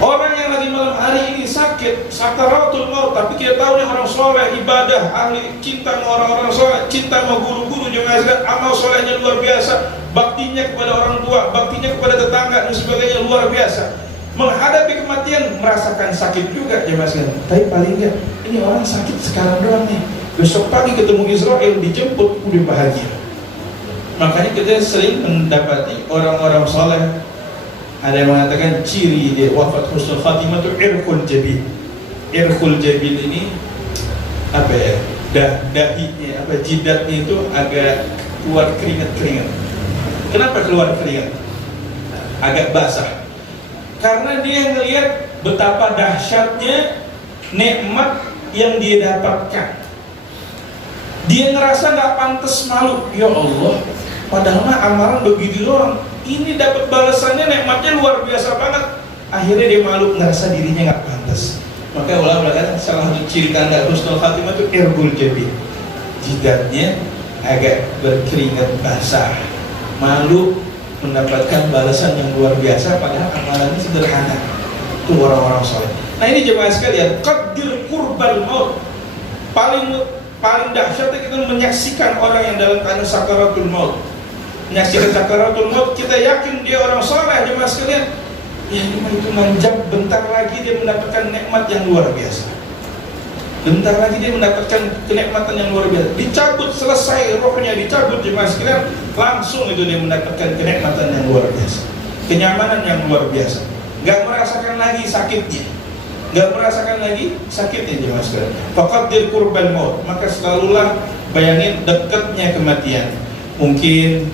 Orang yang lagi malam hari ini sakit, sakaratul maut, tapi kita tahu nih orang soleh, ibadah, ahli, cinta sama orang-orang soleh, cinta sama guru-guru jemaah sekalian, amal solehnya luar biasa, baktinya kepada orang tua, baktinya kepada tetangga dan sebagainya luar biasa. Menghadapi kematian merasakan sakit juga jemaah sekalian. Tapi paling enggak, ini orang sakit sekarang doang nih. Besok pagi ketemu Israel, dijemput, udah bahagia. Makanya kita sering mendapati orang-orang soleh, ada yang mengatakan ciri dia wafat husnul khatimah itu irqul jabil. Irqul jabil ini apa ya? Dahinya apa, jidatnya itu agak keluar keringat-keringat. Kenapa keluar keringat? Agak basah. Karena dia ngelihat betapa dahsyatnya nikmat yang dia dapatkan. Dia ngerasa nggak pantas, malu. Ya Allah, padahal mah amalan begitu doang. Ini dapat balasannya, nikmatnya luar biasa banget. Akhirnya dia malu, ngerasa dirinya nggak pantas. Maka ulama berkata salah satu ciri tanda husnul khatimah itu irqul jabil. Jidatnya agak berkeringat basah, malu mendapatkan balasan yang luar biasa padahal amalannya sederhana. Itu orang-orang soleh. Nah ini jemaah sekalian, qaddir qurbal maut. Paling dahsyatnya kita menyaksikan orang yang dalam keadaan sakaratul maut. Menyaksikan sakaratul maut, kita yakin dia orang soleh jemaah sekalian. Ya cuma hitungan jam, bentar lagi dia mendapatkan nikmat yang luar biasa. Bentar lagi dia mendapatkan kenikmatan yang luar biasa. Dicabut, selesai rohnya dicabut jemaah sekalian, langsung itu dia mendapatkan kenikmatan yang luar biasa, kenyamanan yang luar biasa. Gak merasakan lagi sakitnya, gak merasakan lagi sakitnya jemaah sekalian. Faqaddir qurbal maut, maka selalulah bayangin dekatnya kematian. Mungkin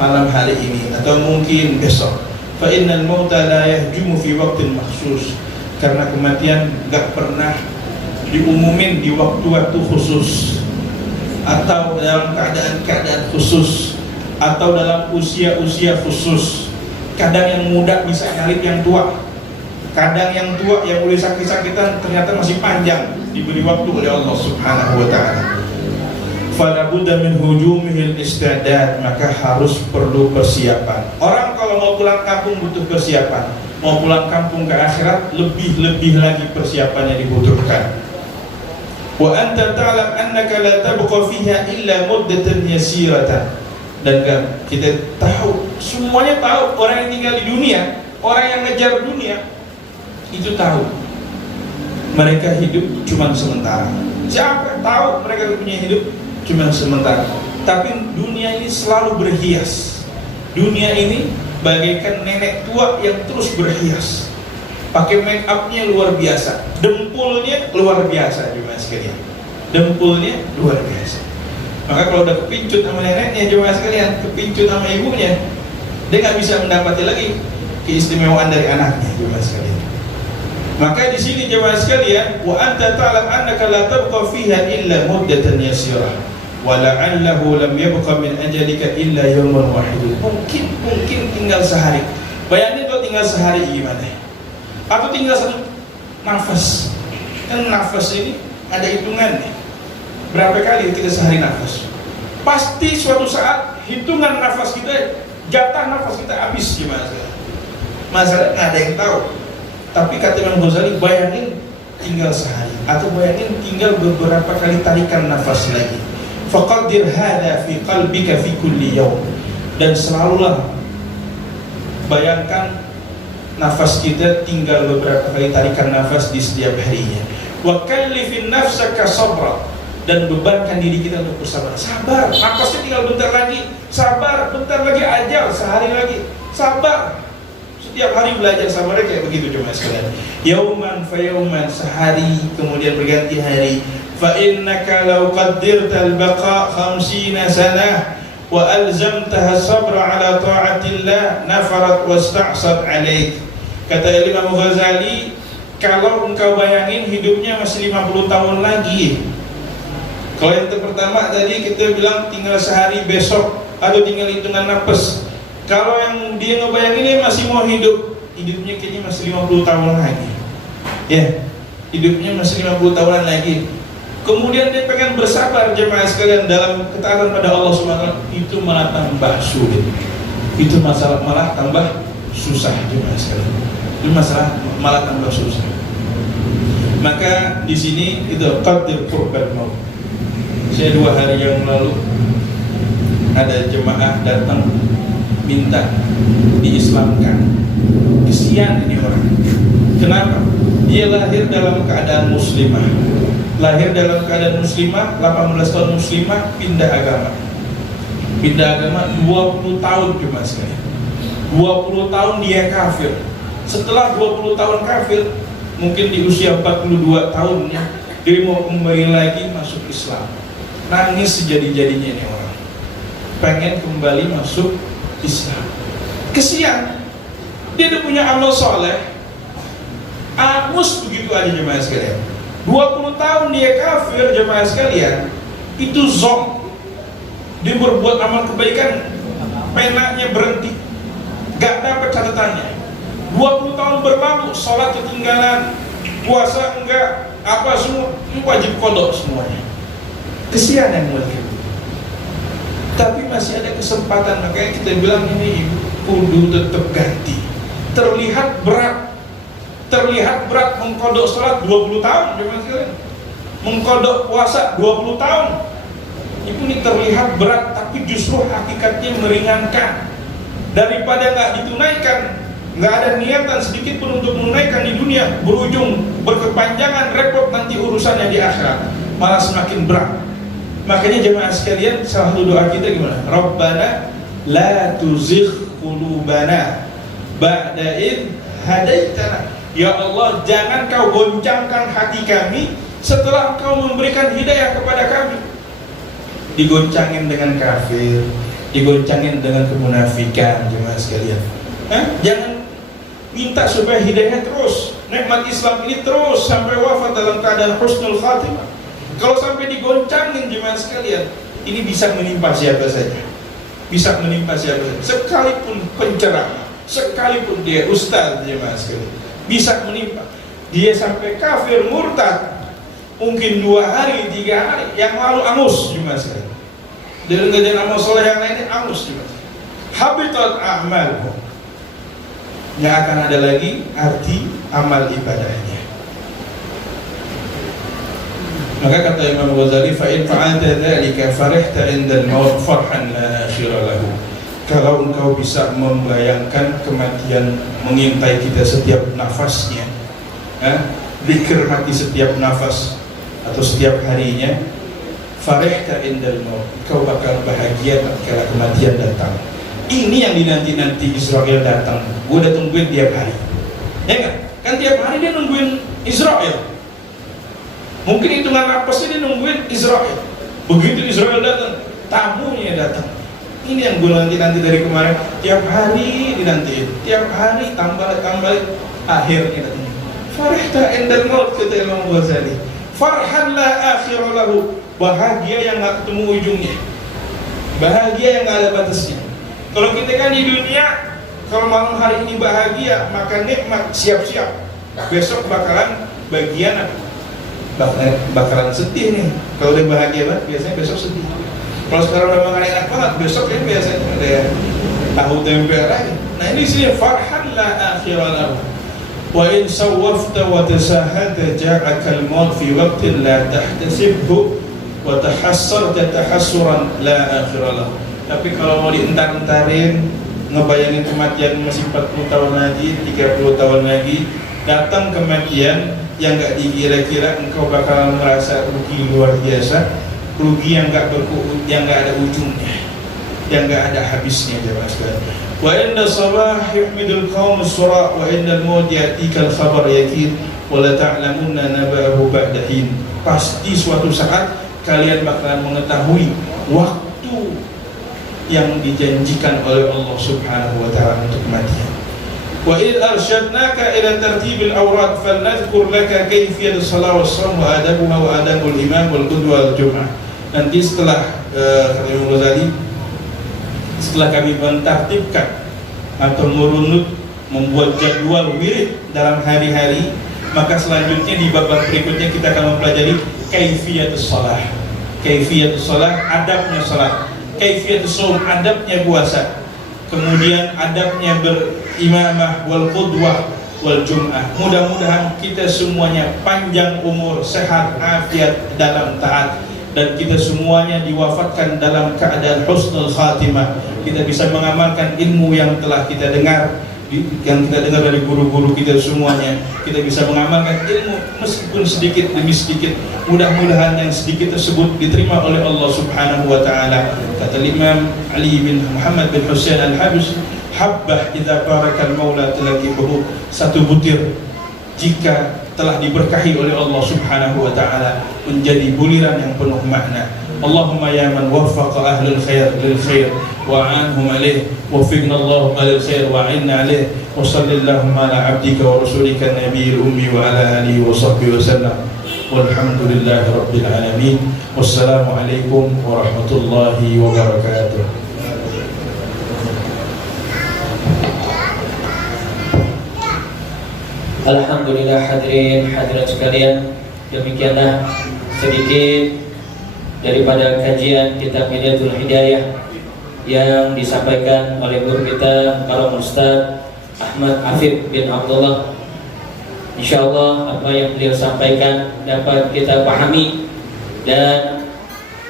malam hari ini atau mungkin besok. Fa innal mauta la yahjumu fi waqtin makhsus. Karena kematian gak pernah diumumin di waktu-waktu khusus atau dalam keadaan-keadaan khusus atau dalam usia-usia khusus. Kadang yang muda bisa nyalip yang tua, kadang yang tua yang boleh sakit-sakitan ternyata masih panjang, diberi waktu oleh Allah Subhanahu wa ta'ala. Fala budda min hujumihil istidad, maka harus perlu persiapan. Orang kalau mau pulang kampung butuh persiapan, mau pulang kampung ke akhirat lebih-lebih lagi persiapannya dibutuhkan. Wa anta ta'lam annaka la tabqa fiha illa muddatan yasiratan. Dan kita tahu, semuanya tahu, orang yang tinggal di dunia, orang yang ngejar dunia itu tahu mereka hidup cuma sementara. Siapa tahu mereka punya hidup cuma sementara. Tapi dunia ini selalu berhias. Dunia ini bagaikan nenek tua yang terus berhias. Pakai make upnya luar biasa, dempulnya luar biasa jemaah sekalian. Dempulnya luar biasa. Maka kalau udah kepincut sama neneknya jemaah sekalian, kepincut sama ibunya, dia nggak bisa mendapati lagi keistimewaan dari anaknya jemaah sekalian. Maka di sini jemaah sekalian, wa anta ta'lam annaka la tabqa fiha illa muddatan yasirah wa la'allahu lam yabqa min ajalika illa yawman wahid. Mungkin tinggal sehari. Bayangin kalau tinggal sehari gimana? Atau tinggal satu nafas. Kan nafas ini ada hitungannya. Berapa kali kita sehari nafas? Pasti suatu saat hitungan nafas kita, jatah nafas kita habis gimana? Masalah nggak ada yang tahu. Tapi kata Imam Ghazali, bayangin tinggal sehari, atau bayangin tinggal beberapa kali tarikan nafas lagi. Faqaddir hada fi qalbika fi kulli yawm. Dan selalulah bayangkan nafas kita tinggal beberapa kali tarikan nafas di setiap harinya. Wa kallifin nafsaka sabra. Dan bebankan diri kita untuk bersabar. Sabar, nafasnya tinggal bentar lagi. Sabar, bentar lagi ajal, sehari lagi. Sabar. Setiap hari belajar sabar kayak begitu cuma sekalian. Yauman fa yauman, sehari kemudian berganti hari. Fa innaka law qaddirta al-baqa 50 sanah wa alzamtaha sabra ala ta'atillah nafarat wasta'sad alaik. Kata Imam Ghazali, kalau engkau bayangin hidupnya masih 50 tahun lagi. Kalau yang pertama tadi kita bilang tinggal sehari besok atau tinggal hitungan nafas. Kalau yang dia ngebayanginnya masih mau hidup, hidupnya kayaknya masih 50 tahun lagi. Ya, hidupnya masih 50 tahunan lagi. Kemudian dia pengen bersabar jemaah sekalian dalam ketaatan pada Allah Subhanahu, itu malah tambah sulit. Itu masalah malah tambah susah jemaah sekalian. Itu masalah malah tambah susah. Maka di sini itu qaddir qurbat maut. Saya 2 hari yang lalu ada jemaah datang minta diislamkan. Kesian ini orang. Kenapa? Dia lahir dalam keadaan muslimah. Lahir dalam keadaan muslimah, 18 tahun muslimah, pindah agama. Pindah agama 20 tahun cuma sekali. 20 tahun dia kafir. Setelah 20 tahun kafir, mungkin di usia 42 tahunnya, dia mau kembali lagi masuk Islam. Nangis sejadi-jadinya ini orang. Pengen kembali masuk Islam. Kesian. Dia udah punya amal soleh, angus begitu aja jemaah sekalian. 20 tahun dia kafir jemaah sekalian. Itu zom. Dia berbuat amal kebaikan, penanya berhenti, gak dapat catatannya. 20 tahun berlalu, sholat ketinggalan, puasa enggak, apa semua wajib kodok semuanya. Kesian yang mulia. Tapi masih ada kesempatan, makanya kita bilang ini kudu tetap ganti. Terlihat berat mengkodok sholat 20 tahun jemaah sekalian. Mengkodok puasa 20 tahun. Ini terlihat berat, tapi justru hakikatnya meringankan. Daripada nggak ditunaikan, nggak ada niatan sedikit pun untuk menunaikan di dunia, berujung berkepanjangan, repot nanti urusannya di akhirat, malah semakin berat. Makanya jemaah sekalian, salah satu doa kita gimana? Rabbana la tuzigh qulubana ba'da id hadaitana. Ya Allah, jangan kau goncangkan hati kami setelah kau memberikan hidayah kepada kami. Digoncangin dengan kafir, digoncangin dengan kemunafikan jemaah sekalian. Jangan minta supaya hidayah terus, nikmat Islam ini terus sampai wafat dalam keadaan husnul khatimah. Kalau sampai digoncangin jemaah sekalian, ini bisa menimpa siapa saja. Bisa menimpa siapa saja. Sekalipun penceramah, sekalipun dia ustaz jemaah sekalian, bisa menimpa. Dia sampai kafir murtad, mungkin 2 hari, 3 hari, yang lalu angus jemaah sekalian. Dan ngerjain amal soleh yang lainnya angus jemaah sekalian. Habitat a'mal. Nggak akan ada lagi arti amal ibadahnya. Maka kata Imam Ghazali, fa in fa'alta dzalika farihta 'inda al-maut farhan la akhira lahu. Kalau engkau bisa membayangkan kematian mengintai kita setiap nafasnya, zikir mati setiap nafas atau setiap harinya, farihta 'inda al-maut, engkau bakal bahagia tatkala kematian datang. Ini yang dinanti-nanti Israel datang. Gue udah tungguin tiap hari. Ya kan? Kan tiap hari dia nungguin Israel. Mungkin hitungan napasnya dia nungguin Israel. Begitu Israel datang, tamunya datang. Ini yang gue nanti dari kemarin. Tiap hari dinantiin, tiap hari tambah, akhirnya datang. Farihta indal maut, kata Imam Ghazali. Farhan la akhira lahu, bahagia yang gak ketemu ujungnya, bahagia yang gak ada batasnya. Kalau kita kan di dunia, kalau malam hari ini bahagia, maka nikmat, siap-siap besok bakalan bagian apa? Bakalan sedih nih. Kalau udah bahagia banget, biasanya besok sedih. Kalau sekarang udah makan enak banget, besok ya biasanya ada tahu tempe lagi. Nah ini sih farhan la akhira lahu. Wa in sawwafta wa tasahhata ja'aka al-maut fi waqtin la tahtasibhu wa tahassarta tahassuran la akhira lahu. Tapi kalau mau dientar-entarin, ngebayangin kematian masih 40 tahun lagi, 30 tahun lagi, datang kematian yang gak dikira-kira, engkau bakal merasa rugi luar biasa, rugi yang gak ada ujungnya, yang gak ada habisnya, jemaah sekalian. Wa inna sabah yuhmidul qaum as-sura wa innal maut yatika al-khabar yakin wa la ta'lamunna naba'ahu ba'da hin. Pasti suatu saat kalian bakalan mengetahui waktu yang dijanjikan oleh Allah Subhanahu wa taala untuk kematian. Wa in arsyadnaka ila tartibil awrad falnadhkur laka kayfiyat shalah was-shaum wa adabuha wa adabul imam wal qudwa wal jum'ah. Nanti setelah kata Imam Ghazali, setelah kami mentartibkan atau merunut membuat jadwal wirid dalam hari-hari, maka selanjutnya di bab berikutnya kita akan mempelajari kaifiyatus shalah. Kaifiyatus shalah, adabnya salat. Kaifiyatus shaum, adabnya puasa. Kemudian adabnya berimamah wal qudwah wal jum'ah. Mudah-mudahan kita semuanya panjang umur, sehat, afiat dalam taat, dan kita semuanya diwafatkan dalam keadaan husnul khatimah. Kita bisa mengamalkan ilmu yang telah kita dengar, yang kita dengar dari guru-guru kita semuanya. Kita bisa mengamalkan ilmu meskipun sedikit demi sedikit. Mudah-mudahan yang sedikit tersebut diterima oleh Allah Subhanahu wa taala. Kata Imam Ali bin Muhammad bin Husain Al-Habsyi, habbah idza barakal maula talaqibuhu, satu butir jika telah diberkahi oleh Allah Subhanahu wa taala menjadi buliran yang penuh makna. Allahumma ya man waffaqa ahlul khair lil khair wa anhum alaih, waffiqna Allahumma lil khair wa inna alaih, wa sallallahu ala abdika wa rasulika nabiyil ummi wa ala alihi wa sahbihi wa sallam. Walhamdulillahi rabbil alamin. Wassalamu alaikum warahmatullahi wabarakatuh. Alhamdulillah, hadirin hadirat sekalian, demikianlah sedikit daripada kajian kitab Hidayatul Hidayah yang disampaikan oleh guru kita Karam Ustaz Ahmad Afif bin Abdullah. Insyaallah apa yang beliau sampaikan dapat kita pahami dan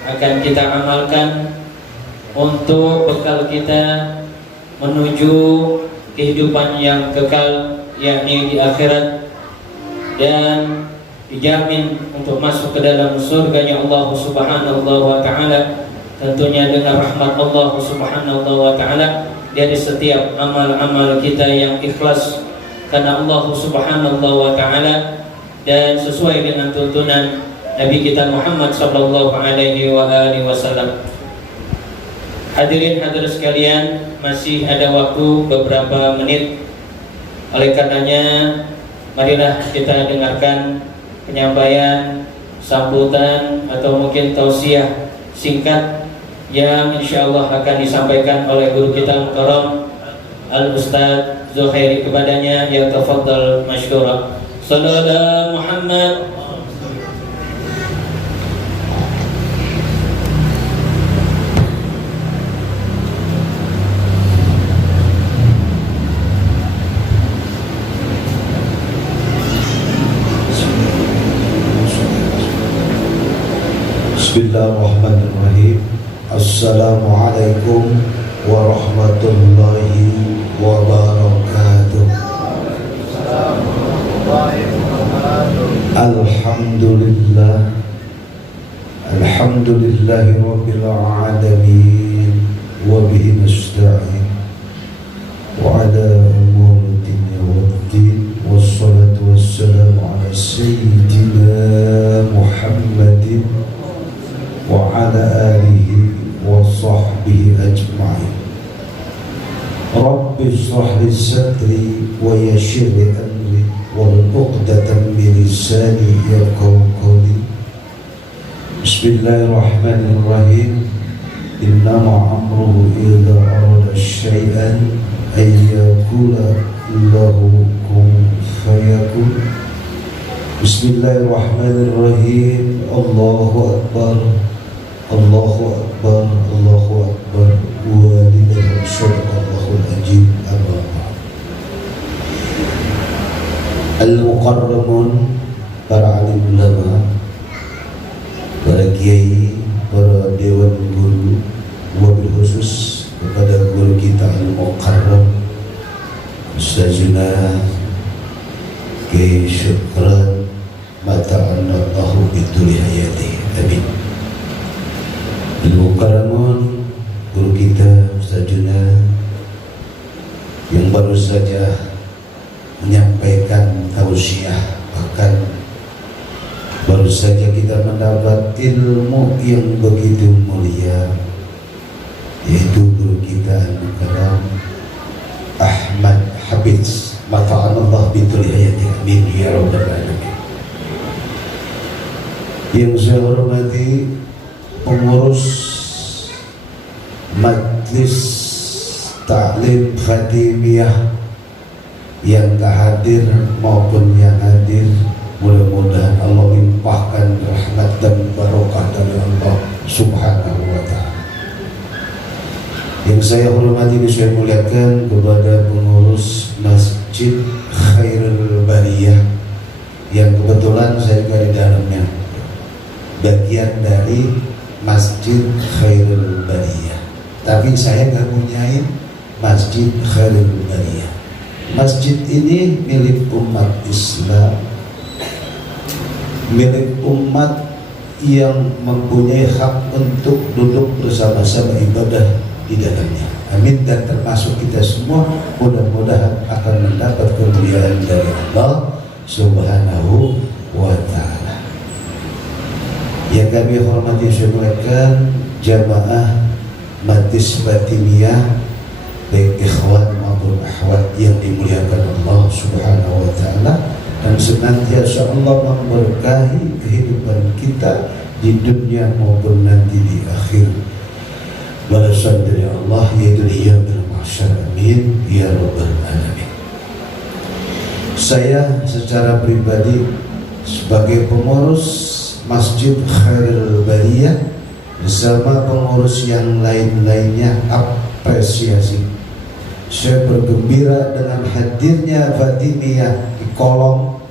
akan kita amalkan untuk bekal kita menuju kehidupan yang kekal, yakni di akhirat, dan dijamin untuk masuk ke dalam surganya Allah Subhanahu wa taala, tentunya dengan rahmat Allah Subhanahu wa taala dari setiap amal-amal kita yang ikhlas karena Allah Subhanahu wa taala dan sesuai dengan tuntunan Nabi kita Muhammad sallallahu alaihi wasallam. Hadirin hadirat sekalian, masih ada waktu beberapa menit. Oleh karenanya, marilah kita dengarkan penyampaian, sambutan atau mungkin tausiah singkat yang insyaallah akan disampaikan oleh guru kita Karam Al-Ustaz Zuhairi, kepadanya yang tafadhal masykurah. Sallallahu Muhammad. Bismillahirrahmanirrahim. Assalamualaikum warahmatullahi wabarakatuh. Alhamdulillah, alhamdulillahi rabbil alamin, wa bihi nasta'in, wa ala umuri dunya waddin, wassalatu wassalamu ala sayyidina Muhammadin wa ala alihi wa sahbihi ajma'in. Rabbi shrah li sadri wa yassir li amri wahlul min lisani yafqahu qawli. Bismillahirrahmanirrahim. Innama amruhu idza arada syai'an ay yaqula lahu kun fayakun. Bismillahirrahmanirrahim. Allahu akbar, Allahu akbar, Allahu akbar. Walillahil sadaqallahul azim. Al-mukarramun, para alim ulama, para kiai, para dewan guru, wabil khusus kepada guru kita al-mukarram Ustazuna Kiai Syukran mata'anallahu bituli hayati. Amin. Al-mukarramun, guru kita Ustazuna yang baru saja menyampaikan tausiah, bahkan baru saja kita mendapat ilmu yang begitu mulia, yaitu guru kita Al-Mukarram Ahmad Hafiz mata'anallah bituli hayati. Amin ya rabbal alamin. Yang saya hormati pengurus Majlis Ta'lim Fatimiyah yang tak hadir maupun yang hadir, mudah-mudahan Allah limpahkan rahmat dan barokah dari Allah Subhanahu wa ta'ala. Yang saya hormati dan saya muliakan kepada pengurus Masjid Khairul Bariyah yang kebetulan saya juga di dalamnya, bagian dari Masjid Khairul Bariyah, tapi saya nggak punya Masjid Khairul Bariyah. Masjid ini milik umat Islam, milik umat yang mempunyai hak untuk duduk bersama-sama ibadah di dalamnya. Amin. Dan termasuk kita semua mudah-mudahan akan mendapat kemuliaan dari Allah Subhanahu wa ta'ala. Yang kami hormati sekalian jamaah Majlis Fatimiyah, baik ikhwan maupun akhwat yang dimuliakan Allah Subhanahu wa ta'ala, dan senantiasa Allah memberkahi kehidupan kita di dunia maupun nanti di akhir. Balasan dari Allah yaitu di yaumil mahsyar. Amin ya rabbal alamin. Saya secara pribadi sebagai pengurus Masjid Khairul Bariyah bersama pengurus yang lain-lainnya apresiasi. Saya bergembira dengan hadirnya Fatimiyah di Kolong,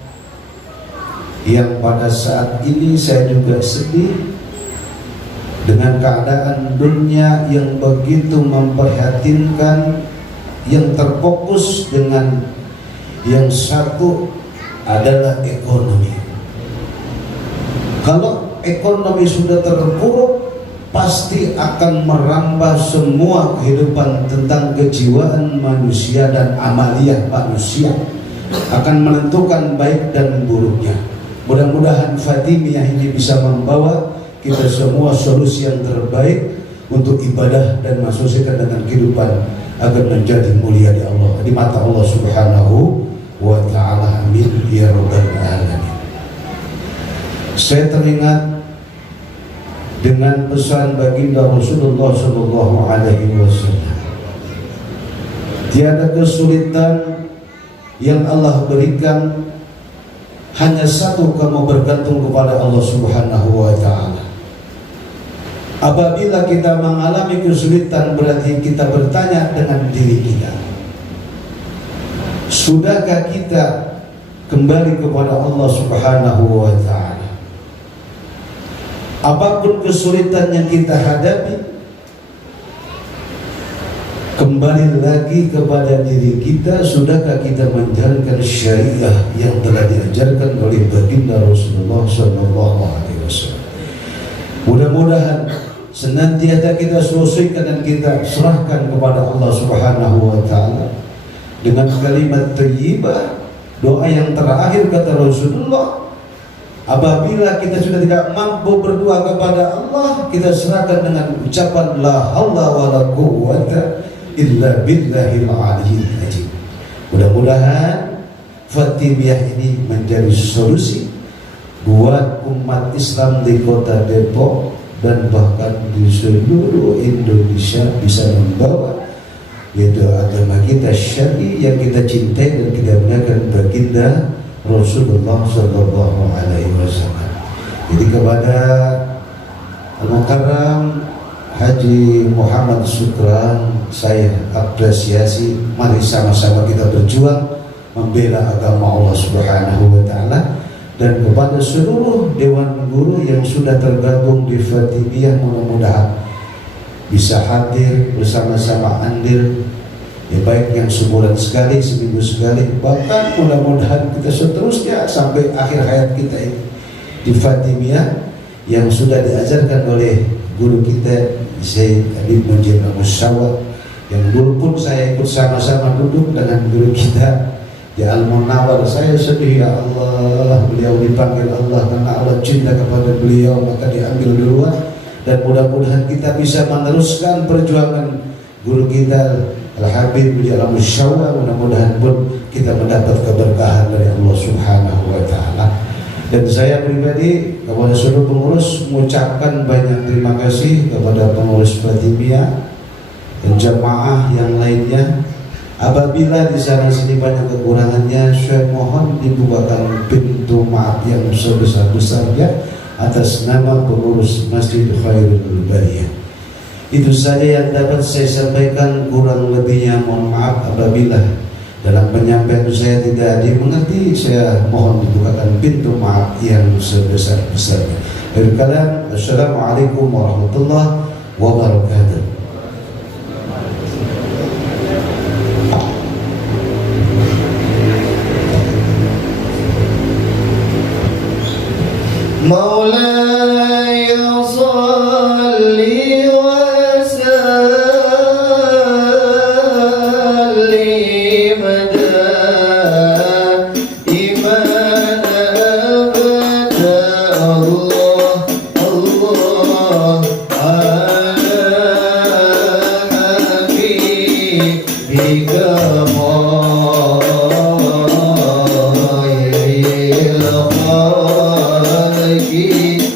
yang pada saat ini saya juga sedih dengan keadaan dunia yang begitu memprihatinkan, yang terfokus dengan yang satu adalah ekonomi. Kalau ekonomi sudah terpuruk, pasti akan merambah semua kehidupan tentang kejiwaan manusia dan amaliyah manusia, akan menentukan baik dan buruknya. Mudah-mudahan Fatimiyah ini bisa membawa kita semua solusi yang terbaik untuk ibadah dan mensucikan dengan kehidupan agar menjadi mulia di Allah, di mata Allah Subhanahu wa ta'ala. Amin ya rabbal alamin. Saya teringat dengan pesan baginda Rasulullah sallallahu alaihi wasallam, tiada kesulitan yang Allah berikan, hanya satu, kamu bergantung kepada Allah Subhanahu wa ta'ala. Apabila kita mengalami kesulitan, berarti kita bertanya dengan diri kita, sudahkah kita kembali kepada Allah Subhanahu wa ta'ala? Apapun kesulitan yang kita hadapi, kembali lagi kepada diri kita. Sudahkah kita menjalankan syariah yang telah diajarkan oleh baginda Rasulullah SAW? Mudah-mudahan senantiasa kita selesaikan dan kita serahkan kepada Allah Subhanahu wa Ta'ala dengan kalimat thayyibah, doa yang terakhir kata Rasulullah. Apabila kita sudah tidak mampu berdoa kepada Allah, kita serahkan dengan ucapan la haula wala quwwata illa billahil aliyyil azim. Mudah-mudahan Fatimiyah ini menjadi solusi buat umat Islam di kota Depok dan bahkan di seluruh Indonesia bisa membawa yaitu agama kita syar'i yang kita cintai dan kita benarkan baginda Rasulullah Sallallahu Alaihi Wasallam. Jadi kepada Al-Mukarram Haji Muhammad Syukran saya apresiasi. Mari sama-sama kita berjuang membela agama Allah Subhanahu Wa Taala. Dan kepada seluruh dewan guru yang sudah tergabung di Fatimiyah, mudah-mudahan bisa hadir bersama-sama andil, ya baik yang sebulan sekali, seminggu sekali, bahkan mudah-mudahan kita seterusnya sampai akhir hayat kita ini di Fatimiyah yang sudah diajarkan oleh guru kita Syekh Habib Munjid Al-Musyawwar, yang dulu pun saya ikut sama-sama duduk dengan guru kita di Al-Munawwar. Saya sedih, ya Allah, beliau dipanggil Allah karena Allah cinta kepada beliau, maka diambil duluan. Dan mudah-mudahan kita bisa meneruskan perjuangan guru kita Al-Habib Munjid Al-Musyawwar. Mudah-mudahan pun kita mendapat keberkahan dari Allah Subhanahu wa Ta'ala. Dan saya pribadi kepada seluruh pengurus mengucapkan banyak terima kasih kepada pengurus Fatimiyah dan jamaah yang lainnya. Apabila di sana sini banyak kekurangannya, saya mohon dibukakan pintu maaf yang sebesar-besarnya atas nama pengurus Masjid Khairul Bariyah. Itu saja yang dapat saya sampaikan, kurang lebihnya mohon maaf apabila dalam penyampaian saya tidak dimengerti. Saya mohon dibukakan pintu maaf yang sebesar-besarnya. Assalamualaikum warahmatullahi wabarakatuh. مولاي صل وسلم دائما أبدا الله الله على حبيبك خير الخلق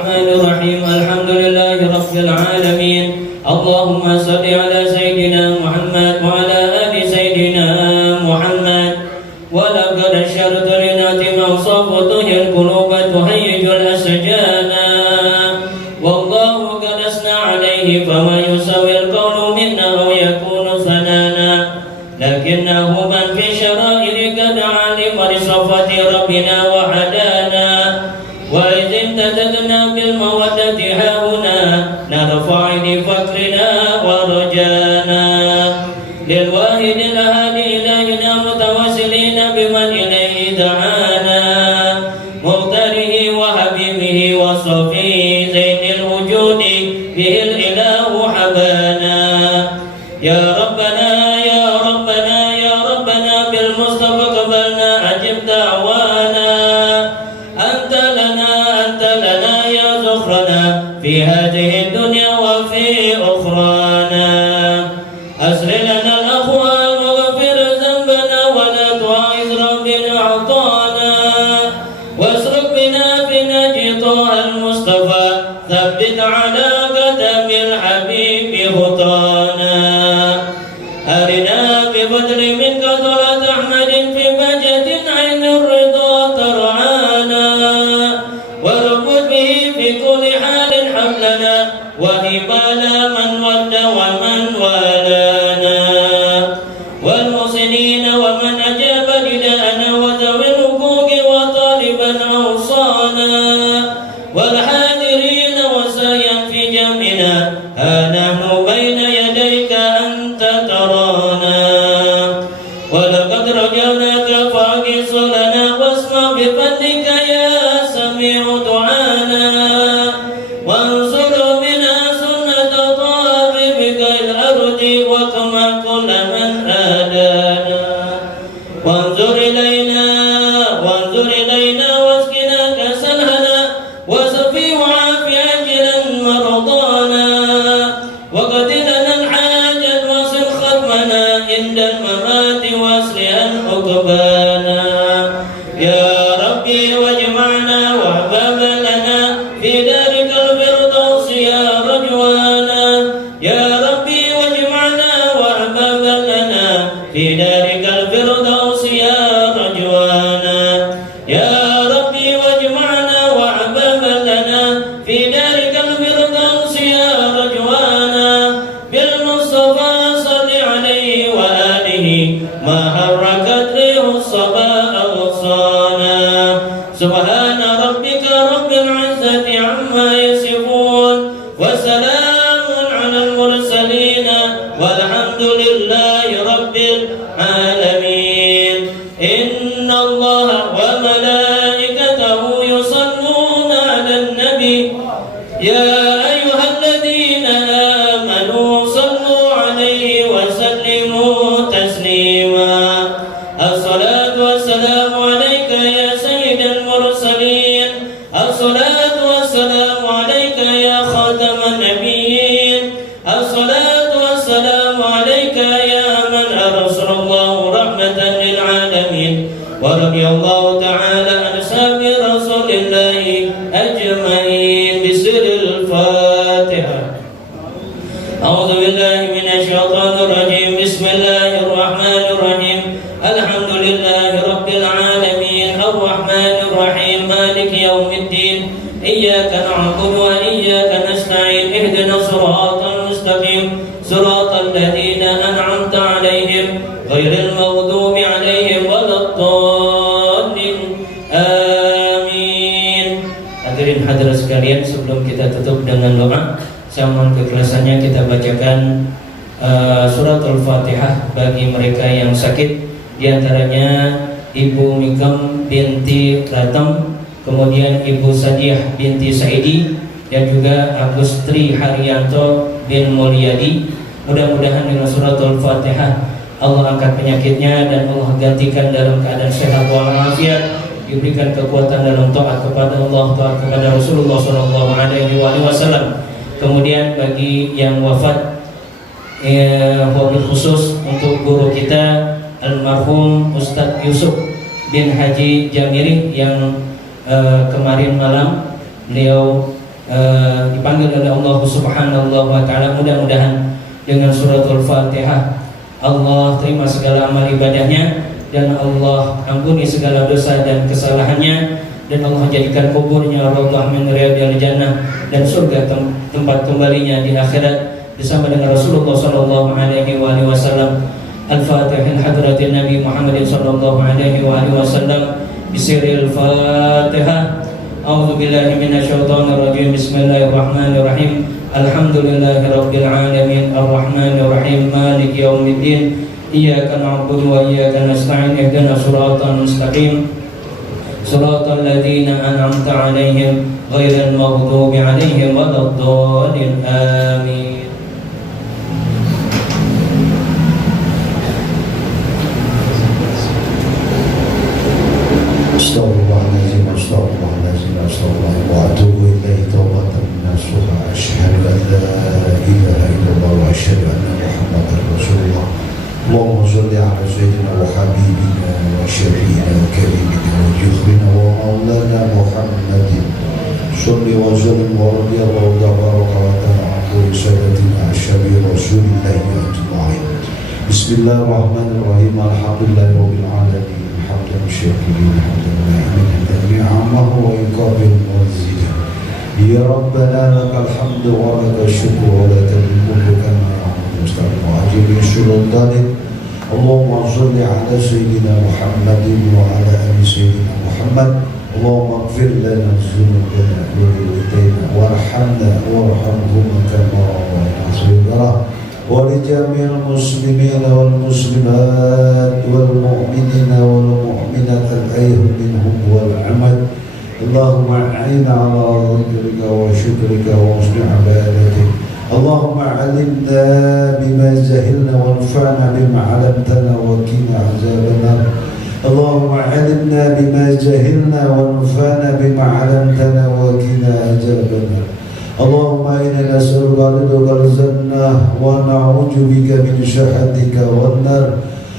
Bismillahirrahmanirrahim. Alhamdulillahi rabbil alamin. Allahumma shalli ala sayyidina Muhammad wa ala ali sayyidina Muhammad. Wa laqad ashartu linati mawsafatu al-qulubat tuhayyijul asjana. Wallahu qad asna alayhi fama yusawi al-qawlu minna aw yakunu sanana. Lakinnahu man fi syara'iri qad alima li sifati rabbina wa hadana. Wa idh tadadna bil mawaddati hauna narfa' li fakrina wa rajana. Lil wahidil ahadi ilayna mutawassilina biman ilayhi da'ana. Muqtarihi wa habibihi wa safi zainil wujudi bihil ilahu habana. Ya Rabbana ya Rabbana ya Rabbana bil Mustafa qabalna ajib da'wana. Anta lana ya zukhrana fi hadhihi dunya wa fi ukhrana. Asri lana al-akhwal waghfir dhanbana wa la tu'iz rabbina a'tana. Wasruk bina fi najitaha al-Mustafa thabbit ala qadamil habibi khutana. Arina bi badri min qadrat ahmadin fi bajatin ainur ridha tar'ana. Warqud bihi fi kulli halin hablana wa hibala man wadda wa man walana. Wal musinina wa man ajaba lidana wa dhawil huquqi wa taliban awsana. Wal hadirina wa sayan fi jam'ina ha nahnu bayna yadayka anta tarana. Wa laqad rajawnaka fa'ghis lana wasma bi fadlika ya sami'u du'ana. Wansur bina sunnata tabibika al-ardi wa kama kulla man adana. Wanzur ilayna waskina kasalhana wasafi wa'afi ajilan mardana. Waqdi lana al-hajat wasil khatmana inda al-mamati waslihan uqbana. Ya Rabbi wajma'na wahbaba lana fi darikal firdausi ya rajwana. Ya Rabbi wajma'na wahbaba lana fi darikal firdausi ya rajwana. Ya Rabbi wajma'na wahbaba lana fi darikal firdausi ya rajwana. Bil Mustafa salli alayhi wa alihi ma harrakat rihu sabah awsana. Subhana rabbika rabbil izzati amma yasifun wa salamun alal mursalin walhamdulillahi rabbil alamin. Inna Allaha wa malaikatahu yusalluna 'alan nabi ya ayyuhalladhina amanu sallu 'alaihi wa sallimu taslima. As-salatu wassalamu 'alaika ya sayyidal mursalin. As-salatu wassalamu 'alaika ya khataman nabiyyin. As-salatu wassalamu 'alaika ya man arsalallahu rahmatan lil alamin. Wa radiyallahu ta'ala an sahabi rasulillahi ajma'in. Bismillahil Fatihah. A'udzu billahi minasy syaithanir rajim. Bismillahirrahmanirrahim. Alhamdulillahi rabbil alamin. Arrahmanir rahim. Maliki yaumiddin. Iyyaka na'budu wa iyyaka nasta'in. Ihdinas siratal mustaqim. Siratal ladzina an'amta 'alaihim ghairil maghdubi 'alaihim waladdallin. Amin. Hadirin hadirat sekalian, sebelum kita tutup dengan doa, saya mohon keikhlasannya kita bacakan suratul Fatihah bagi mereka yang sakit, diantaranya Ibu Mikam binti Ratam, kemudian Ibu Sadiah binti Saidi, dan juga Agustri Haryanto bin Mulyadi. Mudah-mudahan dengan suratul Fatihah Allah angkat penyakitnya dan Allah gantikan dalam keadaan sehat walafiat, diberikan kekuatan dalam taat kepada Allah, taat kepada Rasulullah SAW. Kemudian bagi yang wafat, wabil khusus untuk guru kita almarhum Ustadz Yusuf bin Haji Jamiri yang kemarin malam beliau dipanggil oleh Allah Subhanahu wa taala. Mudah-mudahan dengan suratul Fatihah Allah terima segala amal ibadahnya, dan Allah ampuni segala dosa dan kesalahannya, dan Allah jadikan kuburnya raudhah min riyadil jannah, dan surga tempat kembalinya di akhirat bersama dengan Rasulullah sallallahu alaihi wasallam. Al-Fatihah hadratin Nabi Muhammad sallallahu alaihi wasallam. Bisiril Fatihah. A'udzu billahi minasyaitonir rajim. Bismillahirrahmanirrahim. Alhamdulillahirabbil alamin arrahmanir rahim maliki yaumiddin. Iyyaka na'budu wa iyyaka nasta'in. Ihdinas siratal mustaqim. Siratal ladzina an'amta 'alaihim ghairil maghdubi 'alaihim waladdallin. Amin. Astaghfirullahaladzim, astaghfirullahaladzim, astaghfirullah wa atubu ilaihi taubatan nasuha. Asyhadu an la ilaha illallah wa asyhadu anna Muhammadar Rasulullah. Allahumma shalli ala sayyidina wa habibina wa syafi'ina wa karimina wa juhrina wa maulana Muhammadin. Shalli wa sallim wa radiyallahu tabaraka wa ta'ala an kulli sadatina ashabi rasulillahi ajma'in. Bismillahirrahmanirrahim. Alhamdulillahi rabbil alamin. حمدا شاكرين حمدا ناعمين نعمه ويقابل مزيدا. يا ربنا لك الحمد ولك الشكر ولك الملك كما يعلم المستقيم وعجل شرور ذلك. اللهم صل على سيدنا محمد وعلى ال سيدنا محمد. اللهم اغفر لنا ذنوبنا ووالدينا وارحمنا وارحمهم كما ربنا صغيرا. ولجميع المسلمين والمسلمات والمؤمنين والمؤمنات الأحياء منهم والأموات. اللهم أعنا على ذكرك وشكرك وحسن عبادتك. اللهم علمنا بما جهلنا وانفعنا بما علمتنا وقنا عذاب النار. اللهم علمنا بما جهلنا وانفعنا بما علمتنا وقنا عذاب النار. اللهم إنا نسألك رضاك الجنة ونعوذ بك من سخطك والنار.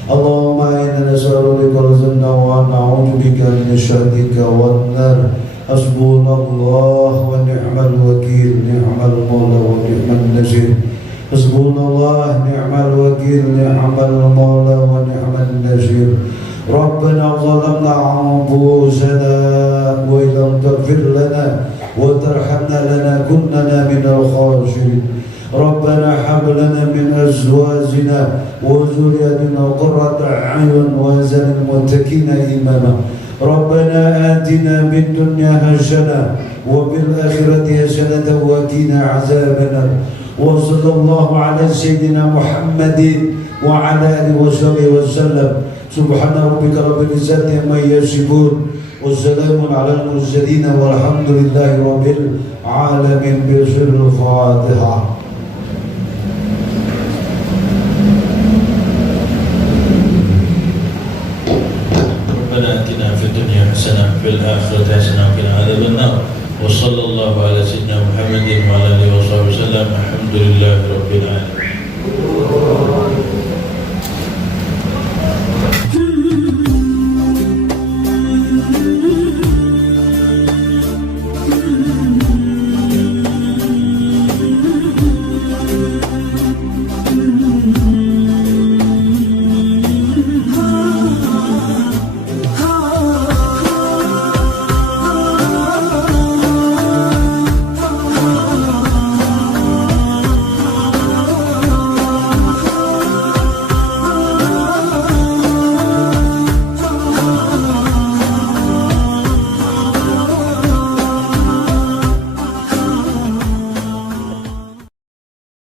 اللهم إنا نسألك الجنة ونعوذ بك من سخطك والنار. حسبنا الله ونعم الوكيل، نعم المولى ونعم النصير. حسبنا الله نعم الوكيل، نعم المولى ونعم النصير. ربنا ظلمنا أنفسنا وإن لم تغفر لنا وترحمنا لنكونن من الخاسرين. ربنا هب لنا من أزواجنا وذرياتنا قرة أعين واجعلنا للمتقين إماما. ربنا آتنا في الدنيا حسنة وفي الآخرة حسنة وقنا عذاب النار. وصلى الله على سيدنا محمد وعلى آله وصحبه وسلم. سبحان ربك رب العزة عما يصفون والسلام على المرسلين والحمد لله رب العالمين. بسر الفاتحة. ربنا آتنا في الدنيا حسنة وفي الآخرة حسنة وقنا عذاب النار. وصلى الله على سيدنا محمد وعلى آله وصحبه وسلم. الحمد لله رب العالمين.